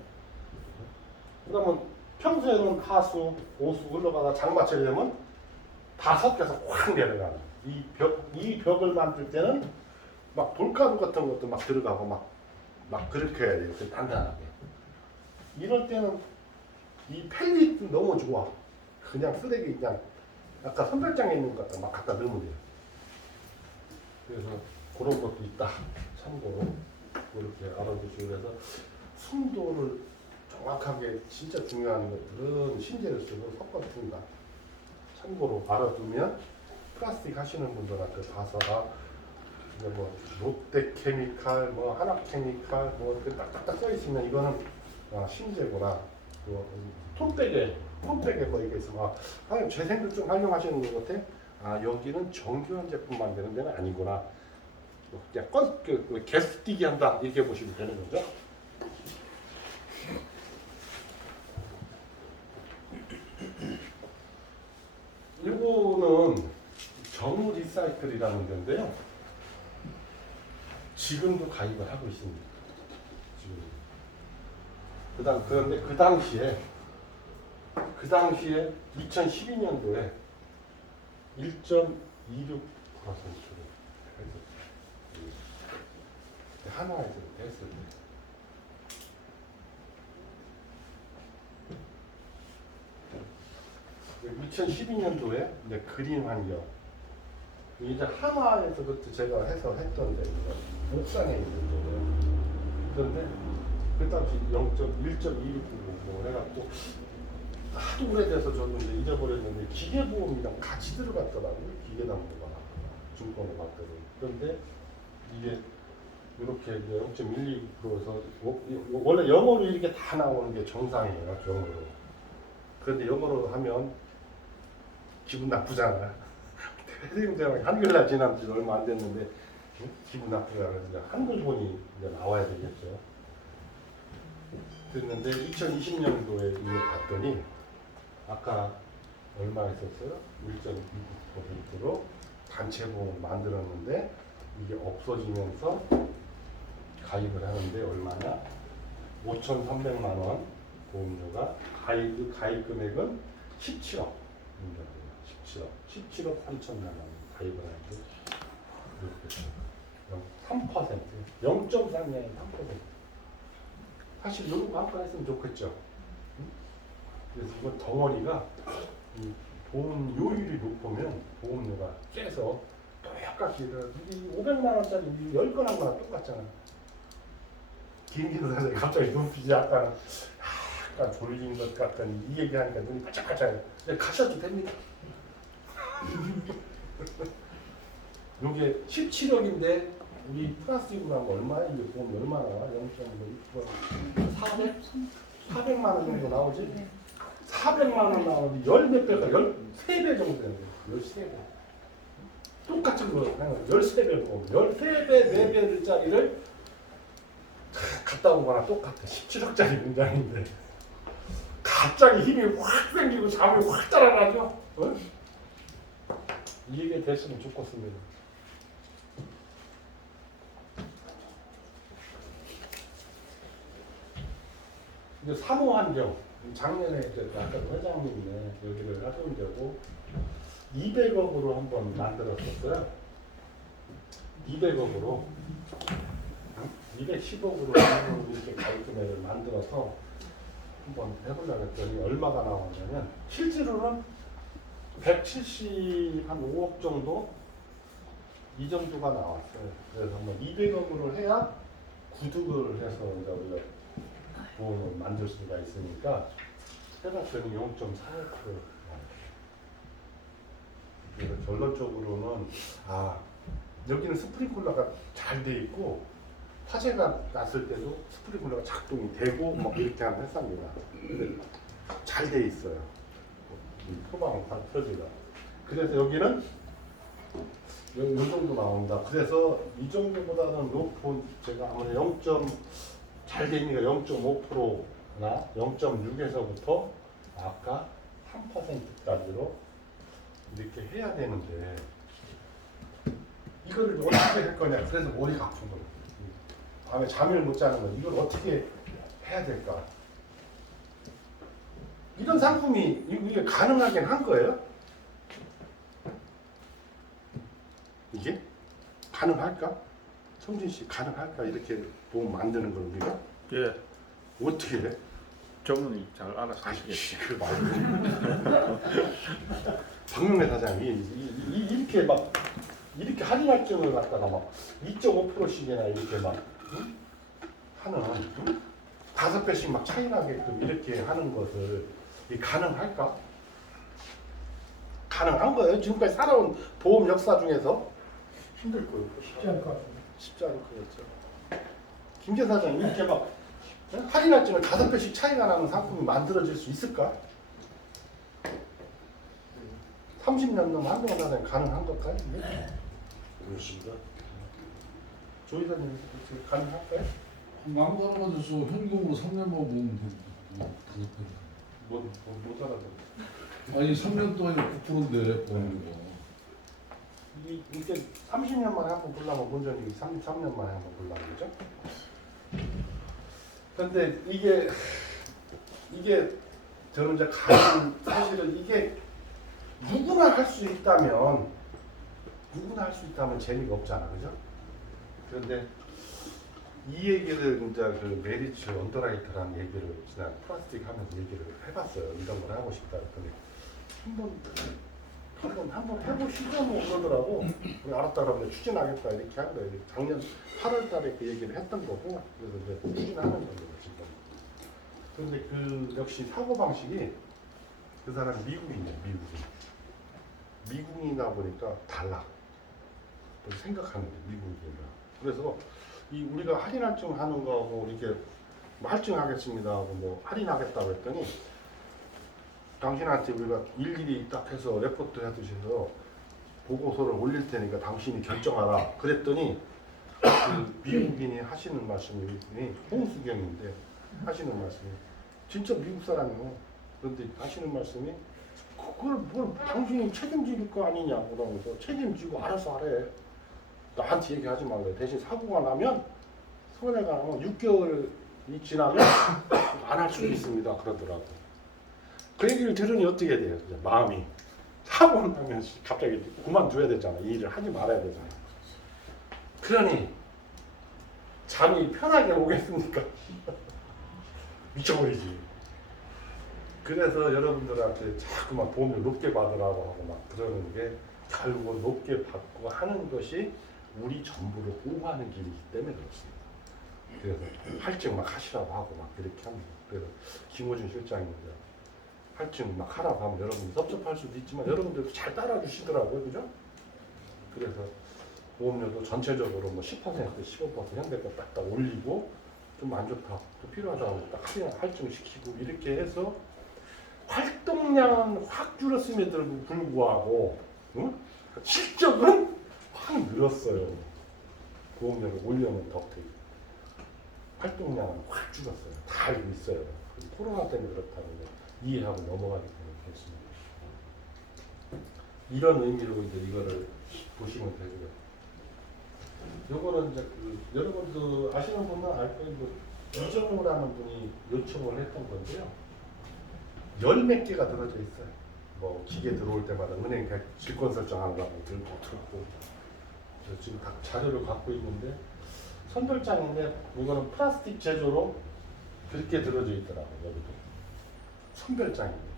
그러면 평소에는 하수, 오수 흘러가다 장마철이 되면 다 섞여서 확 내려가는 이 벽을 만들 때는 막 돌가루 같은 것도 막 들어가고 막 그렇게 해야 돼요. 단단하게. 이럴 때는 이 펠릿도 너무 좋아. 그냥 쓰레기 그냥 아까 선별장에 있는 것 같다 막 갖다 넣으면 돼요. 그래서 그런 것도 있다. 참고로 이렇게 알아두시고 그래서 순도를 정확하게 진짜 중요한 것들은 신제를 쓰고 섞어준다. 참고로 알아두면 플라스틱 하시는 분들한테 가서 뭐 롯데케미칼, 뭐 하나케미칼 뭐 이렇게 딱딱딱 써 있으면 이거는 신제구나. 톤백에 뭐 이게 있으면 재생도 좀 활용하시는 것 같아. 여기는 정교한 제품 만드는 데는 아니구나. 그냥 개수 뛰기 한다 이렇게 보시면 되는 거죠. 이거는 정우 리사이클이라는 데인데요. 지금도 가입을 하고 있습니다. 지금. 그런데 그 당시에 2012년도에 1.26%를 하나에서 했을 때 2012년도에 이제 그린 환경 이제 한화에서 그때 제가 해서 했던 데가 옥상에 있는 거예요. 그런데 그 당시 1.2699 해갖고 하도 오래돼서 저도 이제 잊어버렸는데 기계보험이랑 같이 들어갔더라고요. 기계담보가 증권을 받더라고요. 그런데 이게 이렇게 0.12%에서 원래 영어로 이렇게 다 나오는 게 정상이에요. 영어로. 그런데 영어로 하면 기분 나쁘잖아. 선생님들랑 한글날 지난 지 얼마 안 됐는데 기분 나쁘잖아. 그래서 한글본이 이제 나와야 되겠죠. 그랬는데 2020년도에 이걸 봤더니 아까 얼마 했었어요? 1.29%로 단체보험 만들었는데 이게 없어지면서 가입을 하는데 얼마나? 5,300만 원 보험료가 가입 금액은 17억. 17억 3천만 원 가입을 하죠. 이렇게 3%, 0.3년 3%. 사실 이런 거 한건 했으면 좋겠죠. 그래서 이건 덩어리가 보험 요율이 높으면 보험료가 깨서 똑같이 500만 원짜리 10건 한 거랑 똑같잖아. 비행기도 사서 갑자기 눈빛이 약간 졸린 것 같더니 이 얘기하니까 눈이 바짝바짝. 근데 가셔도 됩니다. 요게 17억인데 우리 플라스틱으로 하면 얼마야? 이게 보험 얼마나 나와? 0.6%. 400만 원 정도 나오지? 400만 원 나오는데 열 몇 배가 13배 정도 되는 거예요. 13배. 똑같은 거 13배 보험 13배 4배짜리를 갔다 온 거랑 똑같아. 17억짜리 문장인데 갑자기 힘이 확 생기고 잠이 확 달아나죠. 어? 이게 됐으면 좋겠습니다. 이제 사모환경 작년에 이제 아까 회장님네 여기를 하던 데고 200억으로 한번 만들었었어요. 200억으로 210억으로 이렇게 가입금액을 만들어서 한번 해보려고 했더니 얼마가 나오냐면 실제로는 175억 정도 이 정도가 나왔어요. 그래서 한번 200억으로 해야 구독을 해서 이제 우리가 보험을 만들 수가 있으니까 해봤더니 0.45%. 그래서 결론적으로는 여기는 스프링클러가 잘 돼 있고 화재가 났을 때도 스프링클러가 작동이 되고 뭐 이렇게 하면 했습니다. 근데 잘 돼 있어요. 이 소방 설비가. 그래서 여기는 이 정도 나온다. 그래서 이 정도보다는 높은 제가 아무리 잘 되니까 0.5%나 0.6에서부터 아까 3%까지로 이렇게 해야 되는데 이거를 어떻게 할 거냐. 그래서 머리가 아픈 거예요. 밤에 잠을 못 자는 거 이걸 어떻게 해야 될까. 이런 상품이 이게 가능하긴 한 거예요? 이게 가능할까? 성진 씨 가능할까? 이렇게 보험 만드는 걸 우리가 예, 어떻게 해? 전문이 잘 알아서 하시겠죠. 그 말고 박명래 사장이 이렇게 막 이렇게 할인할증을 갖다가 막 2.5%씩이나 이렇게 막 하는 5배씩 막 차이 나게끔 이렇게 하는 것을 가능할까? 가능한 거예요. 지금까지 살아온 보험 역사 중에서 힘들 거예요. 쉽지 않을 것 같은데. 쉽지 않을 거겠죠. 김계 사장이 이렇게 막 할인할증을 5배씩 차이가 나는 상품이 만들어질 수 있을까? 30년 넘은 한동안 사장이 가능한 걸까요? 그렇습니다. 조 이사님 가능할까요? 아무거나 가져서 현금으로 3년만 모으면 되고 못 알아듣. 아니 3년 동안이면 9%인데 보험료가 이게 30년 만에 한 번 보려면 본전이 3년 만에 한 번 보려면 그죠? 근데 이게 저는 이제 사실은 이게 누구나 할 수 있다면 재미가 없잖아, 그죠? 그런데 이 얘기를 이제 그 메리츠 언더라이터라는 얘기를 지난 플라스틱 하면서 얘기를 해봤어요. 이런 걸 하고 싶다 했더니 한번 해보시죠 뭐 그러더라고. 우리 알았다 그러면 추진하겠다 이렇게 한 거예요. 작년 8월달에 그 얘기를 했던 거고 그래서 이제 추진하는 거예요 지금. 그런데 그 역시 사고 방식이 그 사람이 미국인이에요. 미국인이다 보니까 달라. 생각하는 게 미국인이라. 그래서 이 우리가 할인할증 하는 거하고 이렇게 뭐 할증하겠습니다 하고 뭐 할인하겠다고 했더니 당신한테 우리가 일일이 딱 해서 레포트 해주셔서 보고서를 올릴 테니까 당신이 결정하라. 그랬더니 그 미국인이 하시는 말씀이 홍수경인데 하시는 말씀이 진짜 미국 사람이요. 그런데 하시는 말씀이 그걸 뭘 당신이 책임질 거 아니냐고 그러면서 책임지고 알아서 하래. 나한테 얘기하지 말래. 대신 사고가 나면 손해가 나면 6개월이 지나면 안 할 수도 있습니다. 그러더라고. 그 얘기를 들으니 어떻게 돼요? 이제 마음이 사고 나면 갑자기 그만둬야 되잖아. 이 일을 하지 말아야 되잖아. 그러니 잠이 편하게 오겠습니까? 미쳐버리지. 그래서 여러분들한테 자꾸만 보험을 높게 받으라고 하고 막 그러는 게 결국은 높게 받고 하는 것이 우리 전부를 보호하는 길이기 때문에 그렇습니다. 그래서 할증 막 하시라고 하고 막 이렇게 합니다. 그래서 김호준 실장입니다. 할증 막 하라고 하면 여러분들 섭섭할 수도 있지만 여러분들도 잘 따라주시더라고요. 그죠? 그래서 보험료도 전체적으로 뭐 10%, 15% 현대가 딱딱 올리고 좀 안 좋다, 또 필요하다고 딱 할증 시키고 이렇게 해서 활동량은 확 줄었음에도 불구하고 응? 실적은 확 늘었어요. 보험료를 올려놓은 덕택. 활동량은 확 줄었어요. 다 알고 있어요. 코로나 때문에 그렇다는 거 이해하고 넘어가기 때문에 그렇습니다. 이런 의미로 이제 이거를 보시면 되고요. 요거는 이제 여러분도 아시는 분은 알 거예요. 이정우라는 분이 요청을 했던 건데요. 열 몇 개가 들어져 있어요. 뭐 기계 들어올 때마다 은행 질권 설정하려고 들고 그래서 지금 다 자료를 갖고 있는데 선별장인데 이거는 플라스틱 제조로 그렇게 들어져 있더라고요. 여기도 선별장인데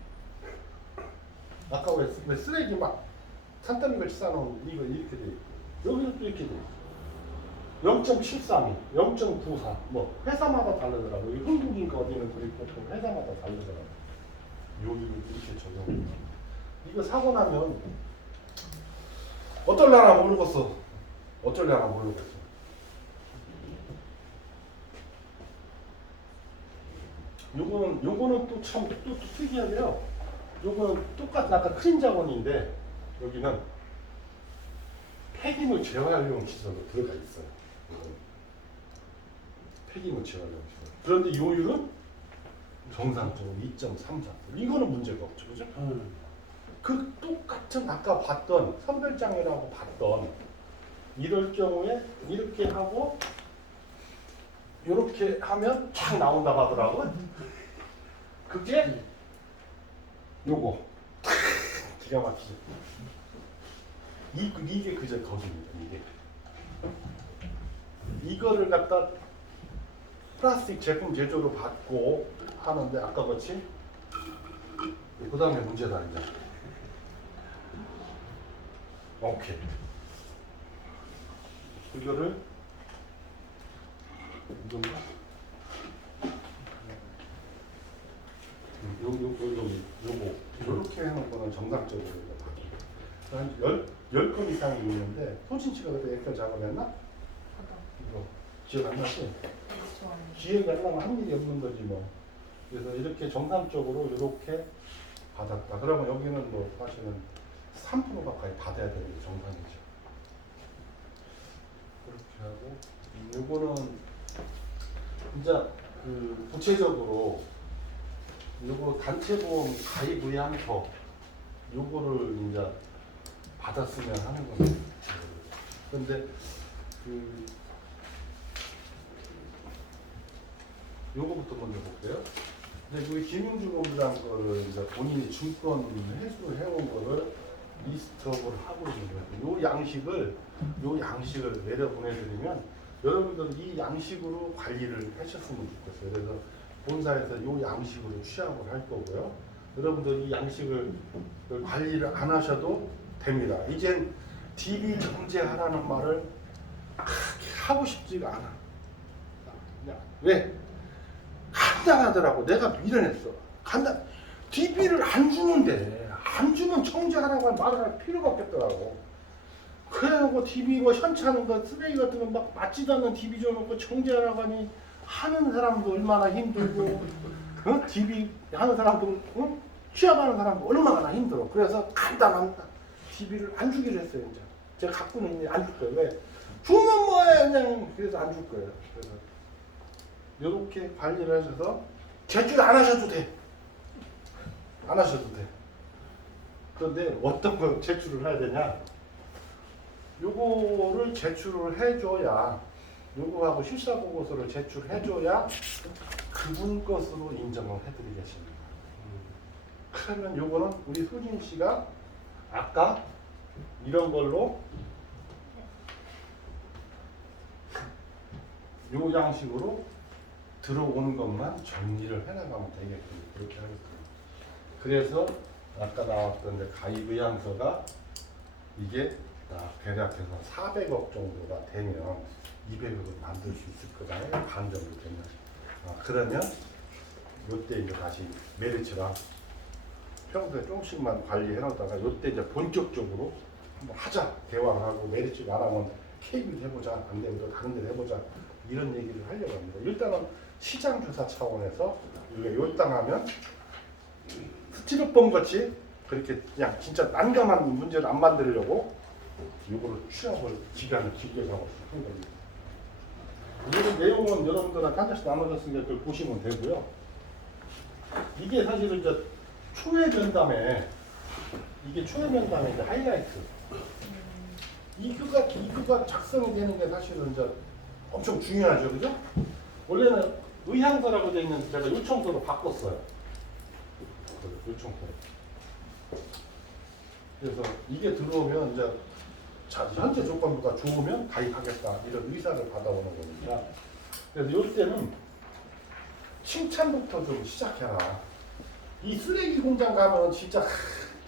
아까 왜 쓰레기 막 산더미같이 쌓아놓은 이거 이렇게 돼 있고 여기도 또 이렇게 돼 있고 0.732, 0.94 뭐 회사마다 다르더라고요. 한국인가 어디는 그리고 보통 회사마다 다르더라고요. 요일을 이렇게 적용해요. 이거 사고 나면 어떨려나 모르겠어. 어쩔려나 모르겠어. 요거는 또 참 또 특이하게요. 요거는 똑같은 아까 크림 자원인데 여기는 폐기물 재활용 시설로 들어가 있어요. 폐기물 재활용 시설. 그런데 요율은 정상적으로 2.34. 이거는 문제가 없죠, 그죠? 그 똑같은 아까 봤던 선별장이라고 봤던 이럴 경우에 이렇게 하고 이렇게 하면 쫙 나온다고 하더라고요. 그게 요거 기가 막히죠. 이게 그저 거기입니다. 이거를 갖다 플라스틱 제품 제조로 받고 하는데 아까 같이 그 다음에 문제다 이제. 오케이. 이거를 이건가? 요거 이렇게 해놓은 거는 정상적으로 한 10건 이상이 있는데 소진 씨가 그때 엑셀 작업했나? 이거 기억 안 나지? 기억이 안 나면 한 일이 없는 거지 뭐. 그래서 이렇게 정상적으로 이렇게 받았다. 그러면 여기는 뭐 사실은 3% 가까이 받아야 되는 게 정상이죠. 그렇게 하고 요거는 이제 그 구체적으로 요거 단체보험 가입 의향서 요거를 이제 받았으면 하는 겁니다. 그런데 그 요거부터 먼저 볼게요. 근데 그 김용주본부장 거를 이제 본인이 증권 회수를 해온 거를 리스트업을 하고 있는 거예요. 요 양식을 내려 보내드리면 여러분들 이 양식으로 관리를 하셨으면 좋겠어요. 그래서 본사에서 요 양식으로 취합을 할 거고요. 여러분들 이 양식을 관리를 안 하셔도 됩니다. 이젠 DB 정제하라는 말을 하고 싶지가 않아. 왜? 간단하더라고. 내가 밀어냈어. DB를 안 주는데 안 주면 정제하라고 말을 할 필요가 없겠더라고. 그래놓고 DB 뭐 현찮은 거 쓰레기 같은 거 막 맞지도 않는 DB 줘놓고 정제하라고 하니 하는 사람도 얼마나 힘들고 DB 하는 사람도 취업하는 사람도 얼마나 힘들어. 그래서 간단합니다. DB를 안 주기로 했어요. 이제 제가 갖고는 있는데 안 줄 거예요. 왜? 주면 뭐해 그냥. 그래서 안 줄 거예요. 그래서 이렇게 관리를 하셔서 제출 안 하셔도 돼. 안 하셔도 돼. 그런데 어떤 걸 제출을 해야 되냐? 요거를 제출을 해줘야 요거하고 실사보고서를 제출해줘야 그분 것으로 인정을 해드리겠습니다. 그러면 요거는 우리 소진 씨가 아까 이런 걸로 요 양식으로 들어오는 것만 정리를 해나가면 되겠군요. 그렇게 하겠습니다. 그래서 아까 나왔던 가입 의향서가 이게 대략해서 400억 정도가 되면 200억을 만들 수 있을 거잖아요. 반 정도 되면. 그러면 요때 이제 다시 메리츠랑 평소에 조금씩만 관리해 놓다가 요때 이제 본격적으로 한번 하자. 대화를 하고 메리츠가 안 하면 KB도 해보자. 안 되면 다른 데도 해보자. 이런 얘기를 하려고 합니다. 일단은 시장 조사 차원에서 요 땅 하면 스티로폼 같이 그렇게 그냥 진짜 난감한 문제를 안 만들려고 요거를 취업을 기간을 길게 잡아서 한 겁니다. 이런 내용은 여러분들한테 한 장씩 나눠졌으니까 그걸 보시면 되고요. 이게 사실은 이제 초회 면담에 이게 초회 면담의 이제 하이라이트. 이거가 작성이 되는 게 사실은 이제 엄청 중요하죠, 그죠? 원래는 의향서라고 되어 있는 제가 요청서로 바꿨어요. 요청서. 그래서 이게 들어오면 이제 현재 조건부가 좋으면 가입하겠다 이런 의사를 받아오는 거니까. 그래서 이때는 칭찬부터 좀 시작해라. 이 쓰레기 공장 가면 진짜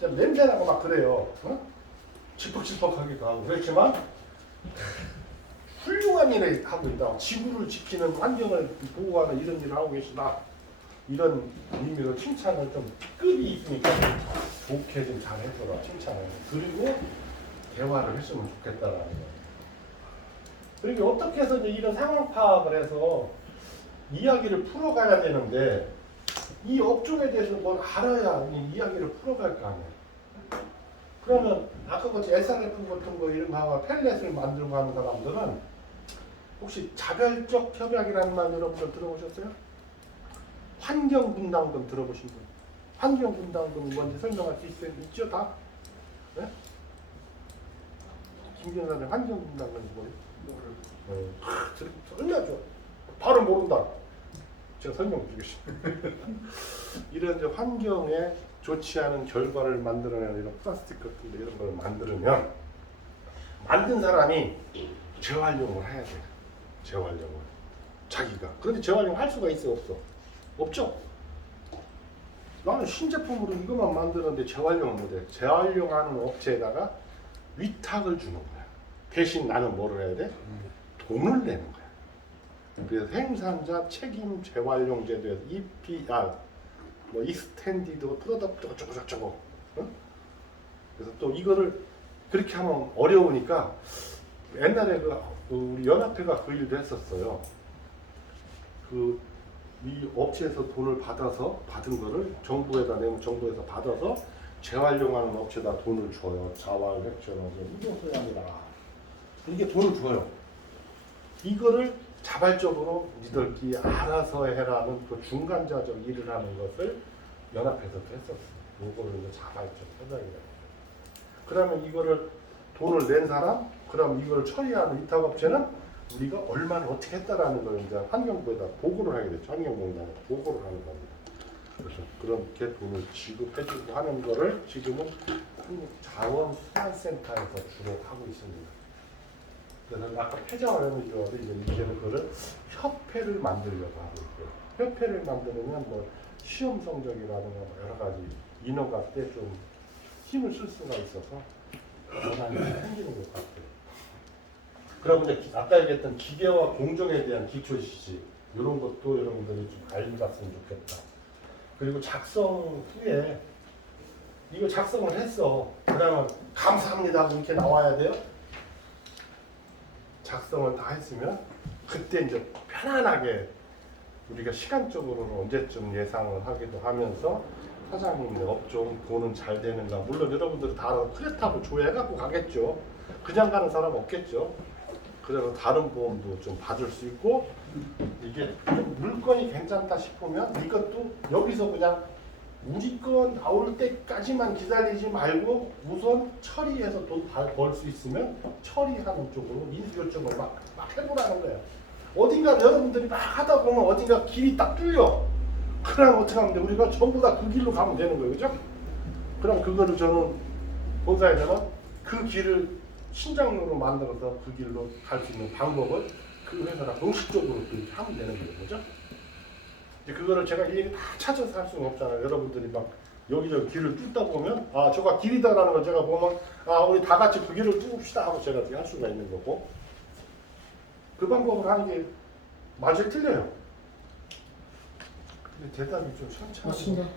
냄새나고 막 그래요. 어? 질퍽질퍽하기도 하고 그렇지만 훌륭한 일을 하고 있다. 지구를 지키는 환경을 보호하는 이런 일을 하고 계시다. 이런 의미로 칭찬을 좀 급이 있으니까 좋게 좀 잘 해줘라. 칭찬을. 그리고 대화를 했으면 좋겠다라는 거예요. 그리고 어떻게 해서 이제 이런 상황 파악을 해서 이야기를 풀어가야 되는데 이 업종에 대해서 뭘 알아야 이 이야기를 풀어갈 거 아니에요. 그러면 아까 같이 SRF 같은 거 이런 거와 펠렛을 만들고 하는 사람들은 혹시 자별적 협약이라는 말 여러분들 들어보셨어요? 환경분담금 들어보신 분? 환경분담금이 뭔지 설명할 수 있죠? 다? 네? 김경사님 환경분담금이 뭐예요? 설명하죠. 바로 모른다. 제가 설명 드리겠습니다. 이런 이제 환경에 좋지 않은 결과를 만들어내는 이런 플라스틱 같은 데 이런 걸 만들면 만든 사람이 재활용을 해야 돼요. 재활용을. 자기가. 그런데 재활용 할 수가 있어 없어? 없죠? 나는 신제품으로 이것만 만드는데 재활용을 못해. 재활용하는 업체에다가 위탁을 주는 거야. 대신 나는 뭐를 해야 돼? 돈을 내는 거야. 그래서 생산자 책임 재활용 제도에서 EPR 뭐 익스텐디드 프로덕트 어쩌고저쩌고. 어? 그래서 또 이거를 그렇게 하면 어려우니까 옛날에 우리 연합회가 그 일도 했었어요. 이 업체에서 돈을 받은 거를 정부에다 내면 정부에서 받아서 재활용하는 업체에다 돈을 줘요. 자활획천원 이동소양이라 이게 돈을 줘요. 이거를 자발적으로 니들끼리 알아서 해라는 그 중간자적 일을 하는 것을 연합회에서도 했었어요. 요거를 이제 자발적 협약이라고 해요. 그러면 이거를 돈을 낸 사람, 그럼 이걸 처리하는 위탁업체는 우리가 얼마나 어떻게 했다라는 걸 이제 환경부에다 보고를 하게 됐죠. 환경공단에 보고를 하는 겁니다. 그래서 그렇게 돈을 지급해주고 하는 거를 지금은 한국자원순환센터에서 주로 하고 있습니다. 그래서 아까 폐자화면을 들어가도 이제는 그거를 협회를 만들려고 하고 있고요. 협회를 만들면 뭐 시험 성적이라든가 뭐 여러 가지 인허가 때 좀 힘을 쓸 수가 있어서 변화가 생기는 것 같아요. 그러면 이제 아까 얘기했던 기계와 공정에 대한 기초 지식 이런 것도 여러분들이 좀 알봤으면 좋겠다. 그리고 작성 후에 이거 작성을 했어. 그러면 감사합니다 이렇게 나와야 돼요. 작성을 다 했으면 그때 이제 편안하게 우리가 시간적으로는 언제쯤 예상을 하기도 하면서 사장님의 업종 돈은 잘 되는가. 물론 여러분들은 다 크레타고 조회해갖고 가겠죠. 그냥 가는 사람 없겠죠. 그래서 다른 보험도 좀 받을 수 있고 이게 물건이 괜찮다 싶으면 이것도 여기서 그냥 우리 거 나올 때까지만 기다리지 말고 우선 처리해서 돈 벌 수 있으면 처리하는 쪽으로 인수요청을 막 해보라는 거예요. 어딘가 여러분들이 막 하다 보면 어딘가 길이 딱 뚫려. 그럼 어떻게 하면 돼? 우리가 전부 다 그 길로 가면 되는 거예요. 그죠? 그럼 그거를 저는 본사에서는 그 길을 신장로로 만들어서 그 길로 갈 수 있는 방법을 그 회사가 공식적으로 그렇게 하면 되는 거예요. 그죠? 이제 그거를 제가 일일이 다 찾아서 할 수는 없잖아요. 여러분들이 막 여기저기 길을 뚫다 보면 아 저가 길이다라는 걸 제가 보면 아 우리 다 같이 그 길을 뚫읍시다 하고 제가 할 수가 있는 거고 그 방법을 하는 게 맞아요 틀려요. 근데 대답이 좀 시원찮아. 맞습니다.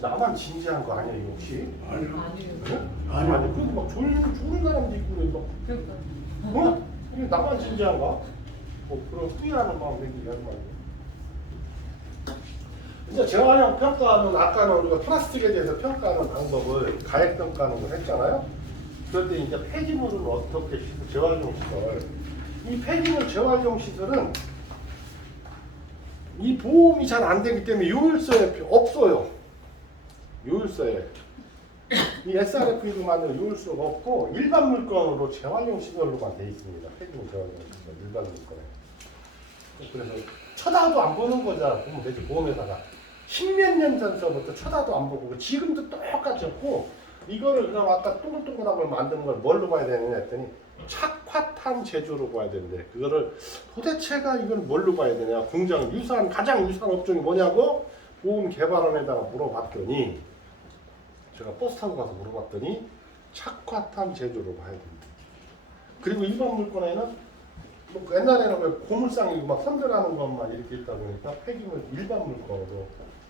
나만 진지한 거 아니에요 혹시? 아니요. 아니 그래도 막 좋은 사람도 있고 그래 막 그러니까. 어? 이게 나만 진지한가? 뭐 그런 후회하는 마음 생기게 하지 말고. 이제 재활용 평가는 아까는 우리가 플라스틱에 대해서 평가하는 방법을 가액 평가하는 걸 했잖아요. 그런데 이제 폐기물은 어떻게 재활용 시설? 이 폐기물 재활용 시설은 이 보험이 잘 안 되기 때문에 요율서에 없어요. 요율서에 이 SRF도 만든 요율서가 없고 일반 물건으로 재활용 시설로만 돼 있습니다. 폐기물 재활용 시설 일반 물건에. 그래서 쳐다도 안 보는 거잖아. 보면 되지 보험에다가. 십몇 년 전서부터 쳐다도 안 보고 지금도 똑같았고 이거를 그럼 아까 동글동글한 걸 만드는 걸 뭘로 봐야 되느냐 했더니 착화탄 제조로 봐야 되는데 그거를 도대체가 이걸 뭘로 봐야 되냐 공장 가장 유사한 업종이 뭐냐고 보험 개발원에다가 물어봤더니 제가 버스 타고 가서 물어봤더니 착화탄 제조로 봐야 됩니다. 그리고 일반 물건에는 뭐 옛날에는 왜 고물상이고 막 선별하는 것만 이렇게 있다 보니까 폐기물 일반 물건으로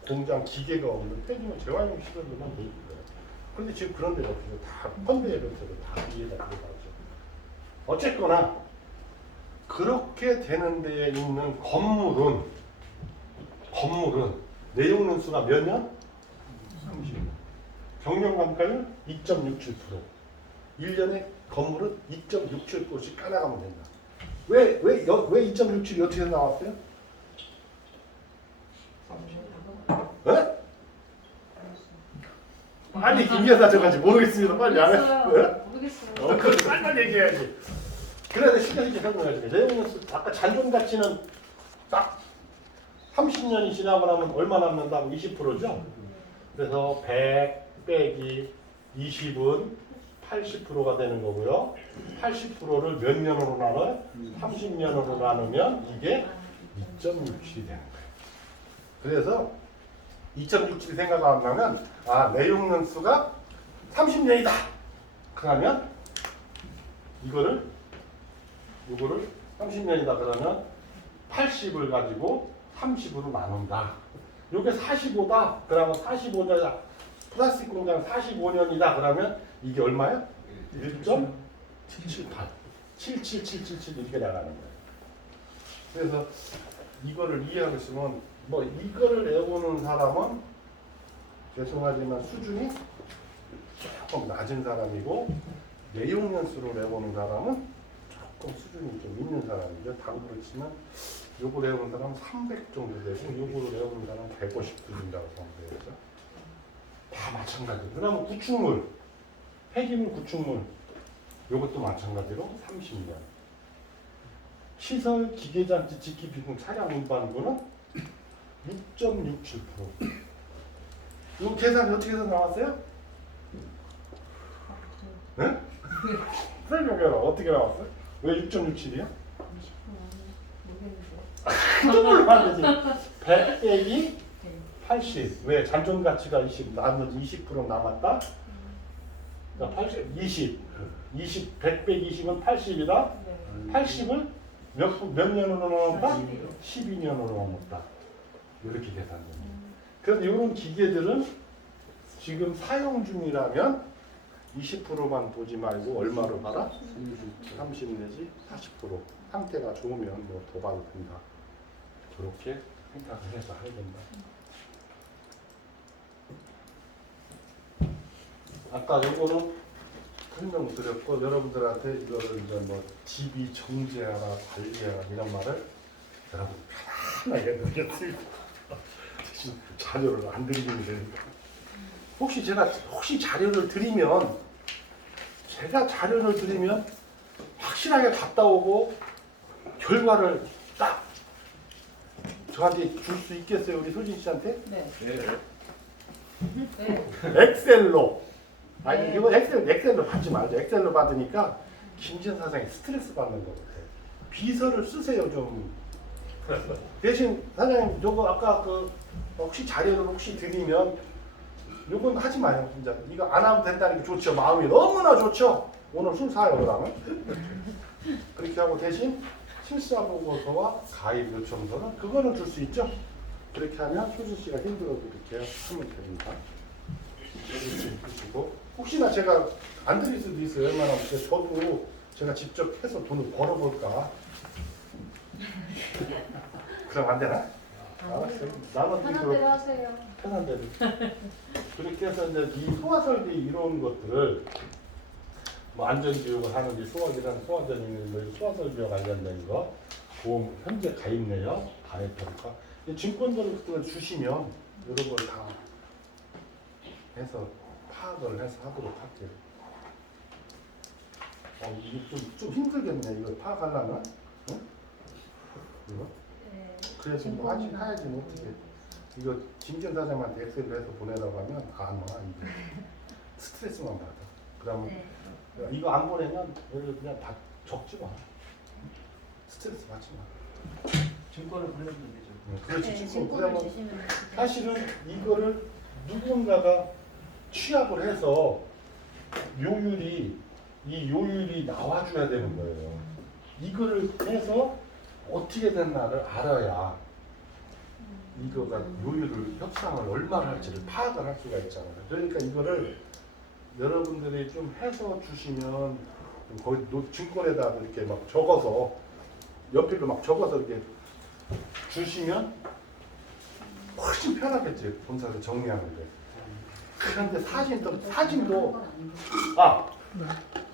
공장 기계가 없는 폐기물 재활용 시설로만 돼 있고요. 그런데 지금 그런 데가 없어요. 다 컨베이어 벨트로 다 위에다 들어가죠. 어쨌거나 그렇게 되는 데에 있는 건물은 내용는 수가 몇 년? 30년. 경영 감가율 2.67%. 1년에 건물은 2.67%씩 까나가면 된다. 왜 2.67이 어떻게 나왔어요? 네? 빨리 김기현 사정까지 모르겠습니다. 빨리 안 해. 모르겠어요. 그걸 빨리 얘기해야지. 그래야 돼. 신경 있게 설명해야지. 내용은 아까 잔존 가치는 딱 30년이 지나고 나면 얼마 남는다고 20%죠. 그래서 100 빼기 20은 80%가 되는 거고요. 80%를 몇 년으로 나눠요? 30년으로 나누면 이게 2.67이 되는 거예요. 그래서 2.67 생각 안 나면 내용는 수가 30년이다. 그러면 이거를 30년이다 그러면 80을 가지고 30으로 나눈다. 이게 45다. 그러면 45년 플라스틱 공장 45년이다. 그러면 이게 얼마야? 1.778 77777 이렇게 나가는 거예요. 그래서 이거를 이해하고 있으면 뭐 이거를 내보는 사람은 죄송하지만 수준이 조금 낮은 사람이고 내용연수로 내보는 사람은 조금 수준이 좀 있는 사람이죠. 당구를 치면 요거 내보는 사람은 300 정도 되고 요거를 내보는 사람은 150 수준이라고 생각해야죠. 다 마찬가지로. 그다음 구축물, 폐기물 구축물 요것도 마찬가지로 30년. 시설 기계장치 직기 비용 차량 운반부는 6.67%. 이 계산이 어떻게 해서 나왔어요? 네? 설명해라. 어떻게 나왔어요? 왜 6.67이야? 그걸 말이지. 100 빼기 80. 왜? 잔존 가치가 20, 나머지 20% 남았다? 그러니까 80, 20, 100 빼기 20은 80이다. 80을 몇 년으로 나눴다? 12년으로 나눴다. 이렇게 계산됩니다. 그래서 이런 기계들은 지금 사용 중이라면 20%만 보지 말고 얼마로 받아? 30 내지 40%. 상태가 좋으면 뭐 더 봐도 된다. 그렇게 생각을 해서 해야 된다. 아까 요거는 설명드렸고 여러분들한테 이거를 이제 뭐 집이 정제하라 관리하라 이런 말을 여러분 편안하게 드리겠습니다. 대신 자료를 안 드리면 되니까. 혹시 자료를 드리면 확실하게 갔다 오고 결과를 딱 저한테 줄 수 있겠어요, 우리 소진 씨한테? 네. 엑셀로. 아니 네. 이거 엑셀로 받지 말죠. 엑셀로 받으니까 김지현 사장이 스트레스 받는 것 같아요. 비서를 쓰세요 좀. 대신 사장님 요거 아까 혹시 자료를 드리면 요건 하지 마요. 진짜 이거 안 하면 된다는 게 좋죠. 마음이 너무나 좋죠. 오늘 술 사요 그러면. 그렇게 하고 대신 실사보고서와 가입 요청서는 그거는 줄 수 있죠. 그렇게 하면 소진 씨가 힘들어도 이렇게 하면 됩니다. 그리고 혹시나 제가 안 드릴 수도 있어요. 웬만하면 저도 제가 직접 해서 돈을 벌어볼까. 그럼 안 되나? 알았어요. 나는 편한 이거 대로 하세요. 편한 대로. 그렇게 해서 이제 이 소화설비 이런 것들을 뭐 안전교육을 하는지 소화기란 소화전이니 뭐 소화설비와 관련된 거, 보험 현재 가입 내역, 가입 평가, 증권자를 그때 주시면 이런 걸 다 해서 파악을 해서 하도록 할게요. 이게 좀 힘들겠네 이걸 파악하려면. 응? 이거? 네. 그래서 뭐 하야지 뭐 어떻게. 이거 김전 사장한테 엑셀로 해서 보내라고 하면 안 와. 이게 스트레스만 받아. 그러면 네. 이거 안 보내면 얘를 그냥 다 적지 마. 스트레스 받지 마. 증권을 보내주면 되죠. 그렇지. 네, 지금 증권을 그러면 주시면 돼요. 사실은 이거를 누군가가 취합을 해서 이 요율이 나와줘야 되는 거예요. 이거를 해서 어떻게 됐나를 알아야 이거가 요율을 협상을 얼마나 할지를 파악을 할 수가 있잖아요. 그러니까 이거를 여러분들이 좀 해서 주시면 거기 증권에다 이렇게 막 적어서 연필로 막 적어서 이렇게 주시면 훨씬 편하겠지. 본사를 정리하는 게. 그런데 사진도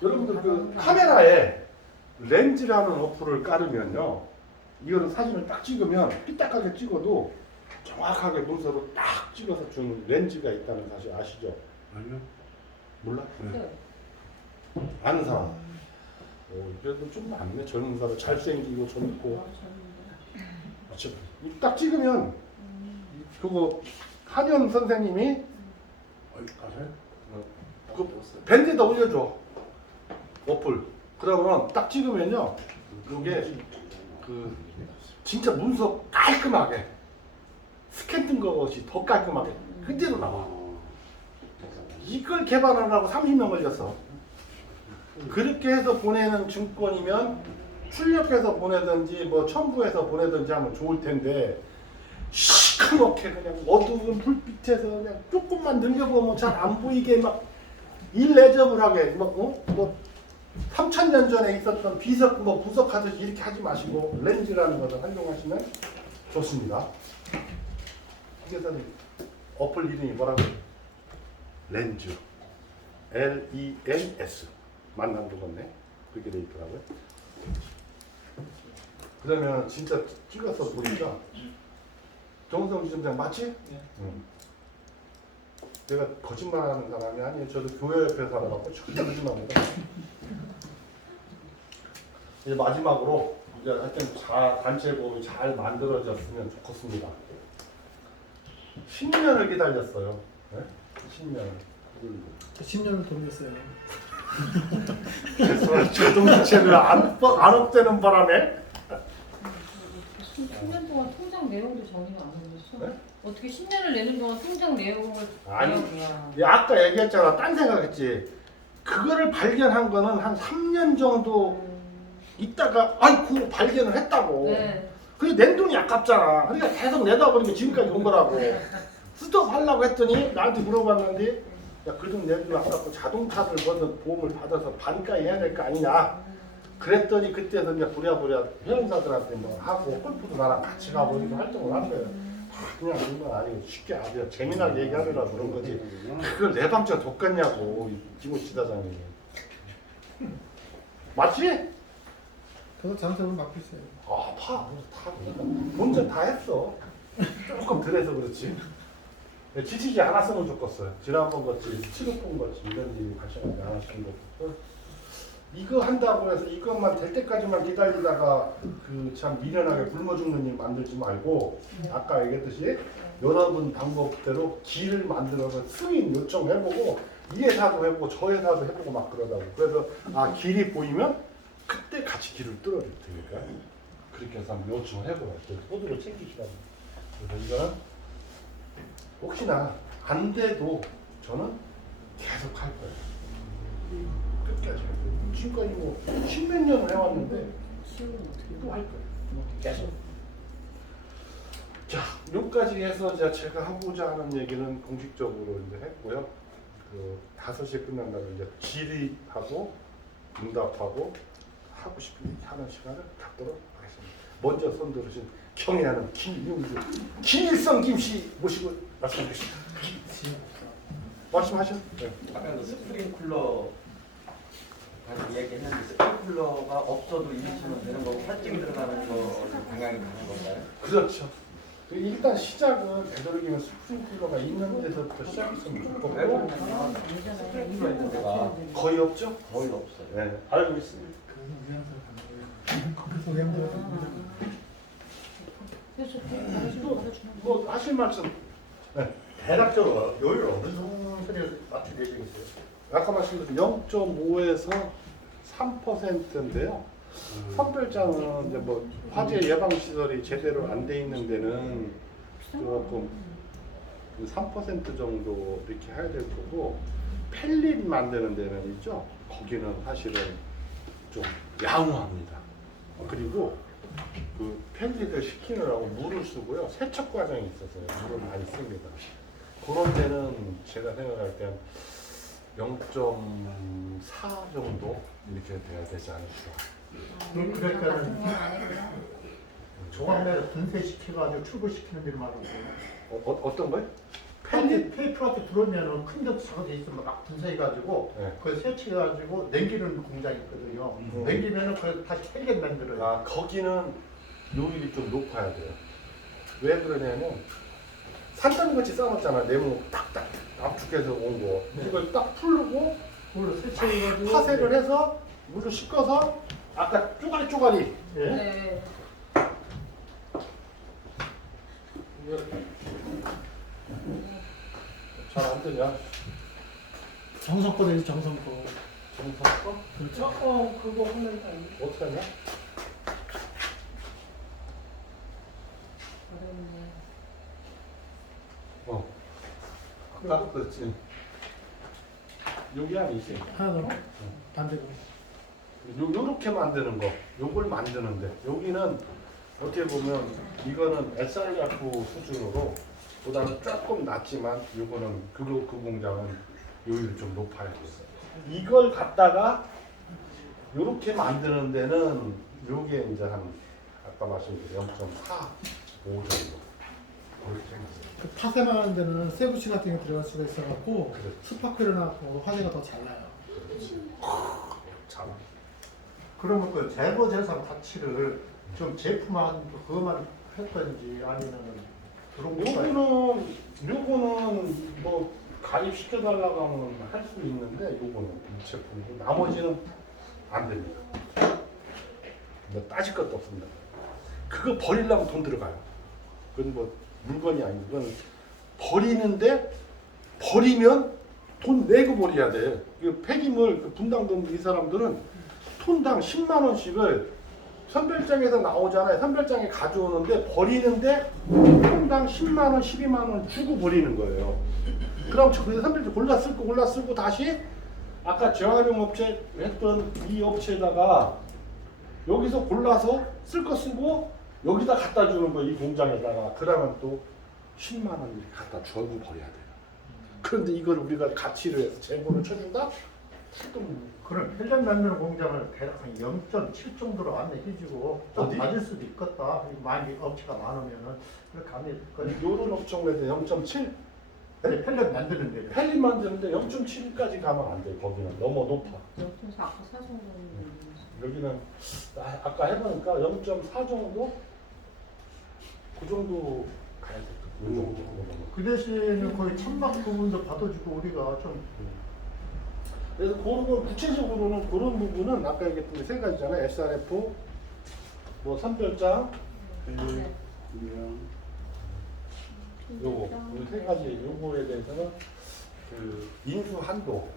여러분들 그 카메라에 렌즈라는 어플을 깔으면요, 이거를 사진을 딱 찍으면 삐딱하게 찍어도 정확하게 문서로 딱 찍어서 주는 렌즈가 있다는 사실 아시죠? 아니요. 몰라? 네. 아는 사람. 그래도 좀 많네. 젊은 사람 잘생기고 젊고. 딱 찍으면 그거 한현 선생님이 그 밴드에다 올려줘. 어플. 그러면 딱 찍으면요, 이게 그 진짜 문서 깔끔하게 스캔 뜬 것이 더 깔끔하게 그대로 나와. 이걸 개발하려고 30년 걸렸어. 그렇게 해서 보내는 증권이면 출력해서 보내든지 뭐 첨부해서 보내든지 하면 좋을 텐데, 시커멓게 그냥 어두운 불빛에서 그냥 조금만 늘려보면 잘 안 보이게 막 일레저블하게 뭐 3000년 전에 있었던 비석 뭐 부석하듯이 이렇게 하지 마시고 렌즈라는 것을 활용하시면 좋습니다. 그래서 어플 이름이 뭐라고? 렌즈. LENS. 만난 적없네. 그렇게 돼 있더라고요. 그러면 진짜 찍어서 보니까 정성 지점장 맞지? 네. 응. 내가 거짓말하는 사람이 아니에요. 저도 교회 옆에 살아갖고 절대 거짓말합니다. 이제 마지막으로 이제 하여튼 단체보험이 잘 만들어졌으면 좋겠습니다. 10년을 기다렸어요. 네? 10년을. 10년을 돌렸어요. 그래서 자동이체를 안 업되는 바람에 10년 동안 통장 내용도 정리가 안 되었어? 네? 어떻게 10년을 내는 동안 통장 내용을 아니, 내용이야. 아까 얘기했잖아. 딴 생각했지. 그거를 발견한 거는 한 3년 정도 있다가 아이고 발견을 했다고. 네. 그게 낸 돈이 아깝잖아. 그러니까 계속 내다 보니까 지금까지 온 거라고. 스톱 하려고 했더니 나한테 물어봤는데, 야, 그 돈 내주면 아깝고 자동차를 먼저 보험을 받아서 반가에 해야 될 거 아니냐. 그랬더니 그때도 이제 부랴부랴 회원사들한테 뭐 하고 골프도 나랑 같이 가고 이렇게 활동을 한 거예요. 그냥 그런 건 아니고 쉽게 아주 재미나게 얘기하느라 그런 거지. 그걸 내 방처럼 줬겠냐고 김호 지사장이. 맞지? 그래서 장사를 맡고 있어요. 다 혼자 다 했어. 조금 덜해서 그렇지. 지치지 않았으면 좋겠어요. 지난번 같이 치료폰 같이 이런 일이 발생하지 않았으면 좋겠고. 이거 한다고 해서 이것만 될 때까지만 기다리다가 그 참 미련하게 굶어 죽는 일 만들지 말고, 아까 얘기했듯이 여러분 방법대로 길을 만들어서 승인 요청해보고 이 회사도 해보고 저 회사도 해보고 막 그러다고. 그래서 길이 보이면 그때 같이 길을 뚫어줄 테니까 그렇게 해서 한번 요청을 해보라. 소득을 챙기시라고. 그래서 이거는 혹시나 안 돼도 저는 계속 할 거예요. 끝까지 할 거예요. 지금까지 뭐 10몇 년을 해왔는데 또 할 거예요. 계속. 자, 여기까지 해서 제가 하고자 하는 얘기는 공식적으로 이제 했고요. 그 5시에 끝난다면 이제 질의하고 응답하고 하고 싶은 얘기 하는 시간을 갖도록 하겠습니다. 먼저 손 들으신 경애하는 김윤주, 김일성 김씨 모시고 말씀해 주십니다. 말씀하셔. 네. 아까 그 스프링쿨러 다시 얘기했는데 스프링쿨러가 없어도 이미지면 되는 거고 설정이 들어가는 거를 방향이 가는 건가요? 그렇죠. 일단 시작은 되도록이면 스프링클러가 있는 데서부터 시작했으면 좋겠고 스프링쿨러 있는 데가 거의 없죠? 거의 없어요. 네, 알고 있습니다. 그래서 우리한테 그래서 뭐 하실 말씀? 네. 대략적으로 요율 어느 정도에 맞추게 되겠어요? 아까 말씀드린 0.5에서 3%인데요. 선별장은 이제 뭐 화재 예방 시설이 제대로 안 돼 있는 데는 조금 3% 정도 이렇게 해야 될 거고, 펠릿 만드는 데는 있죠. 거기는 사실은 좀 양호합니다. 그리고 그 펠릿을 시키느라고 물을 쓰고요. 세척 과정이 있어서요. 물을 많이 씁니다. 그런 데는 제가 생각할 땐 0.4 정도 이렇게 돼야 되지 않을까. 그러니까는 조각내를 분쇄시켜가지고 출고시키는 데 말고 어떤 거요? 펠릿 테이프 같은 들어오면은 큰 데 작업돼 있으면 막 분쇄해가지고 네. 그걸 세치해가지고 냉기는 공장이 있거든요. 냉기면은 그걸 다시 펠릿 만들어요. 아, 거기는 요일이 좀 높아야 돼요. 왜 그러냐면 산더미같이 쌓았잖아. 네모 딱딱 압축해서 온 거. 이걸 딱 풀고 그걸로 세치해가지고 파색을 해서 물을 씻어서 아까 쪼가리 예? 네. 잘 안 되냐? 정성껏 해야지 정성껏. 정상거? 그렇죠. 그거 하면 안 돼. 어떻게 하냐? 아까 그랬지. 여기 아니지. 하나 더 반대로. 요렇게 만드는 거, 요걸 만드는데 여기는 어떻게 보면 이거는 SRF 수준으로 보다는 조금 낮지만 요거는 그 공장은 요율이 좀 높아야 돼요. 이걸 갖다가 요렇게 만드는 데는 요게 이제 한 아까 말씀드린 0.45 정도 그렇게 해놨어요. 그 파쇄만 하는 데는 세부치 같은 게 들어갈 수가 있어갖고 그렇죠. 스파크를 놔고 화재가 더 잘 나요. 참. 그러면 그 재고 재산 가치를 좀 제품한 그것만 할 건지 아니면은 그런 거 요거는 뭐 가입시켜달라고 하면 할 수 있는데 요거는 이 제품이고 나머지는 안 됩니다. 뭐 따질 것도 없습니다. 그거 버리려면 돈 들어가요. 그건 뭐 물건이 아니고 그건 버리는데 버리면 돈 내고 버려야 돼. 그 폐기물 그 분당동 이 사람들은 톤당 10만 원씩을 선별장에서 나오잖아요. 선별장에 가져오는데 버리는데 톤당 10만 원, 12만 원 주고 버리는 거예요. 그럼 그 선별장 골라 쓰고 다시 아까 재활용 업체 했던 이 업체에다가 여기서 골라서 쓸 거 쓰고 여기다 갖다 주는 거 이 공장에다가 그러면 또 10만 원 갖다 주고 버려야 돼요. 그런데 이걸 우리가 가치를 해서 재고를 쳐준다? 그런 펠렛 만드는 공장을 대략 한 0.7 정도로 안내해주고 좀 어디? 맞을 수도 있겠다. 많이 업체가 많으면은 그렇게 안내해줄거예요. 요런 업종에 0.7? 펠렛 만드는 데 펠릿 만드는데 0.7까지 가면 안 돼. 거기는 너무 높아. 여기서 아까 사정거는 여기는 아까 해보니까 0.4 정도? 그 정도 가야 돼. 그 정도. 그 대신에 거의 천막 부분도 받아주고 우리가 좀 그래서 그런 건 구체적으로는 그런 부분은 아까 얘기했던 세 가지잖아요. SRF, 뭐 선별장, 요거 이 세 가지 요거에 대해서는 그 인수 한도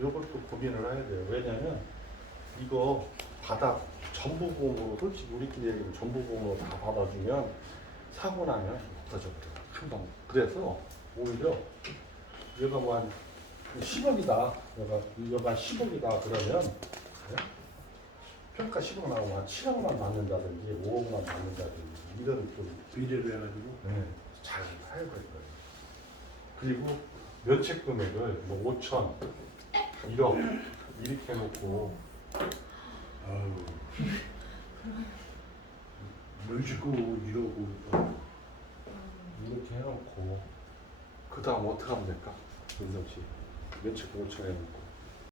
요것도 고민을 해야 돼요. 왜냐면 이거 바닥 전부공으로 솔직히 우리끼리 얘기하면 전부공으로 다 받아주면 사고 나면 없어져버려 금방. 그래서 오히려 얘가 뭐 한 10억이다. 얘가 10억이다 그러면 네? 평가 10억 나오면 한 7억만 받는다든지 5억만 받는다든지 이런 좀 비례를 해가지고 네, 잘 해야 될 거예요. 그리고 면책 금액을 뭐 5천, 1억 이렇게 해놓고 아유. 물 짓고 이러고 이렇게 해놓고 그 다음 어떻게 하면 될까? 은섭 씨 며칠 공처해놓고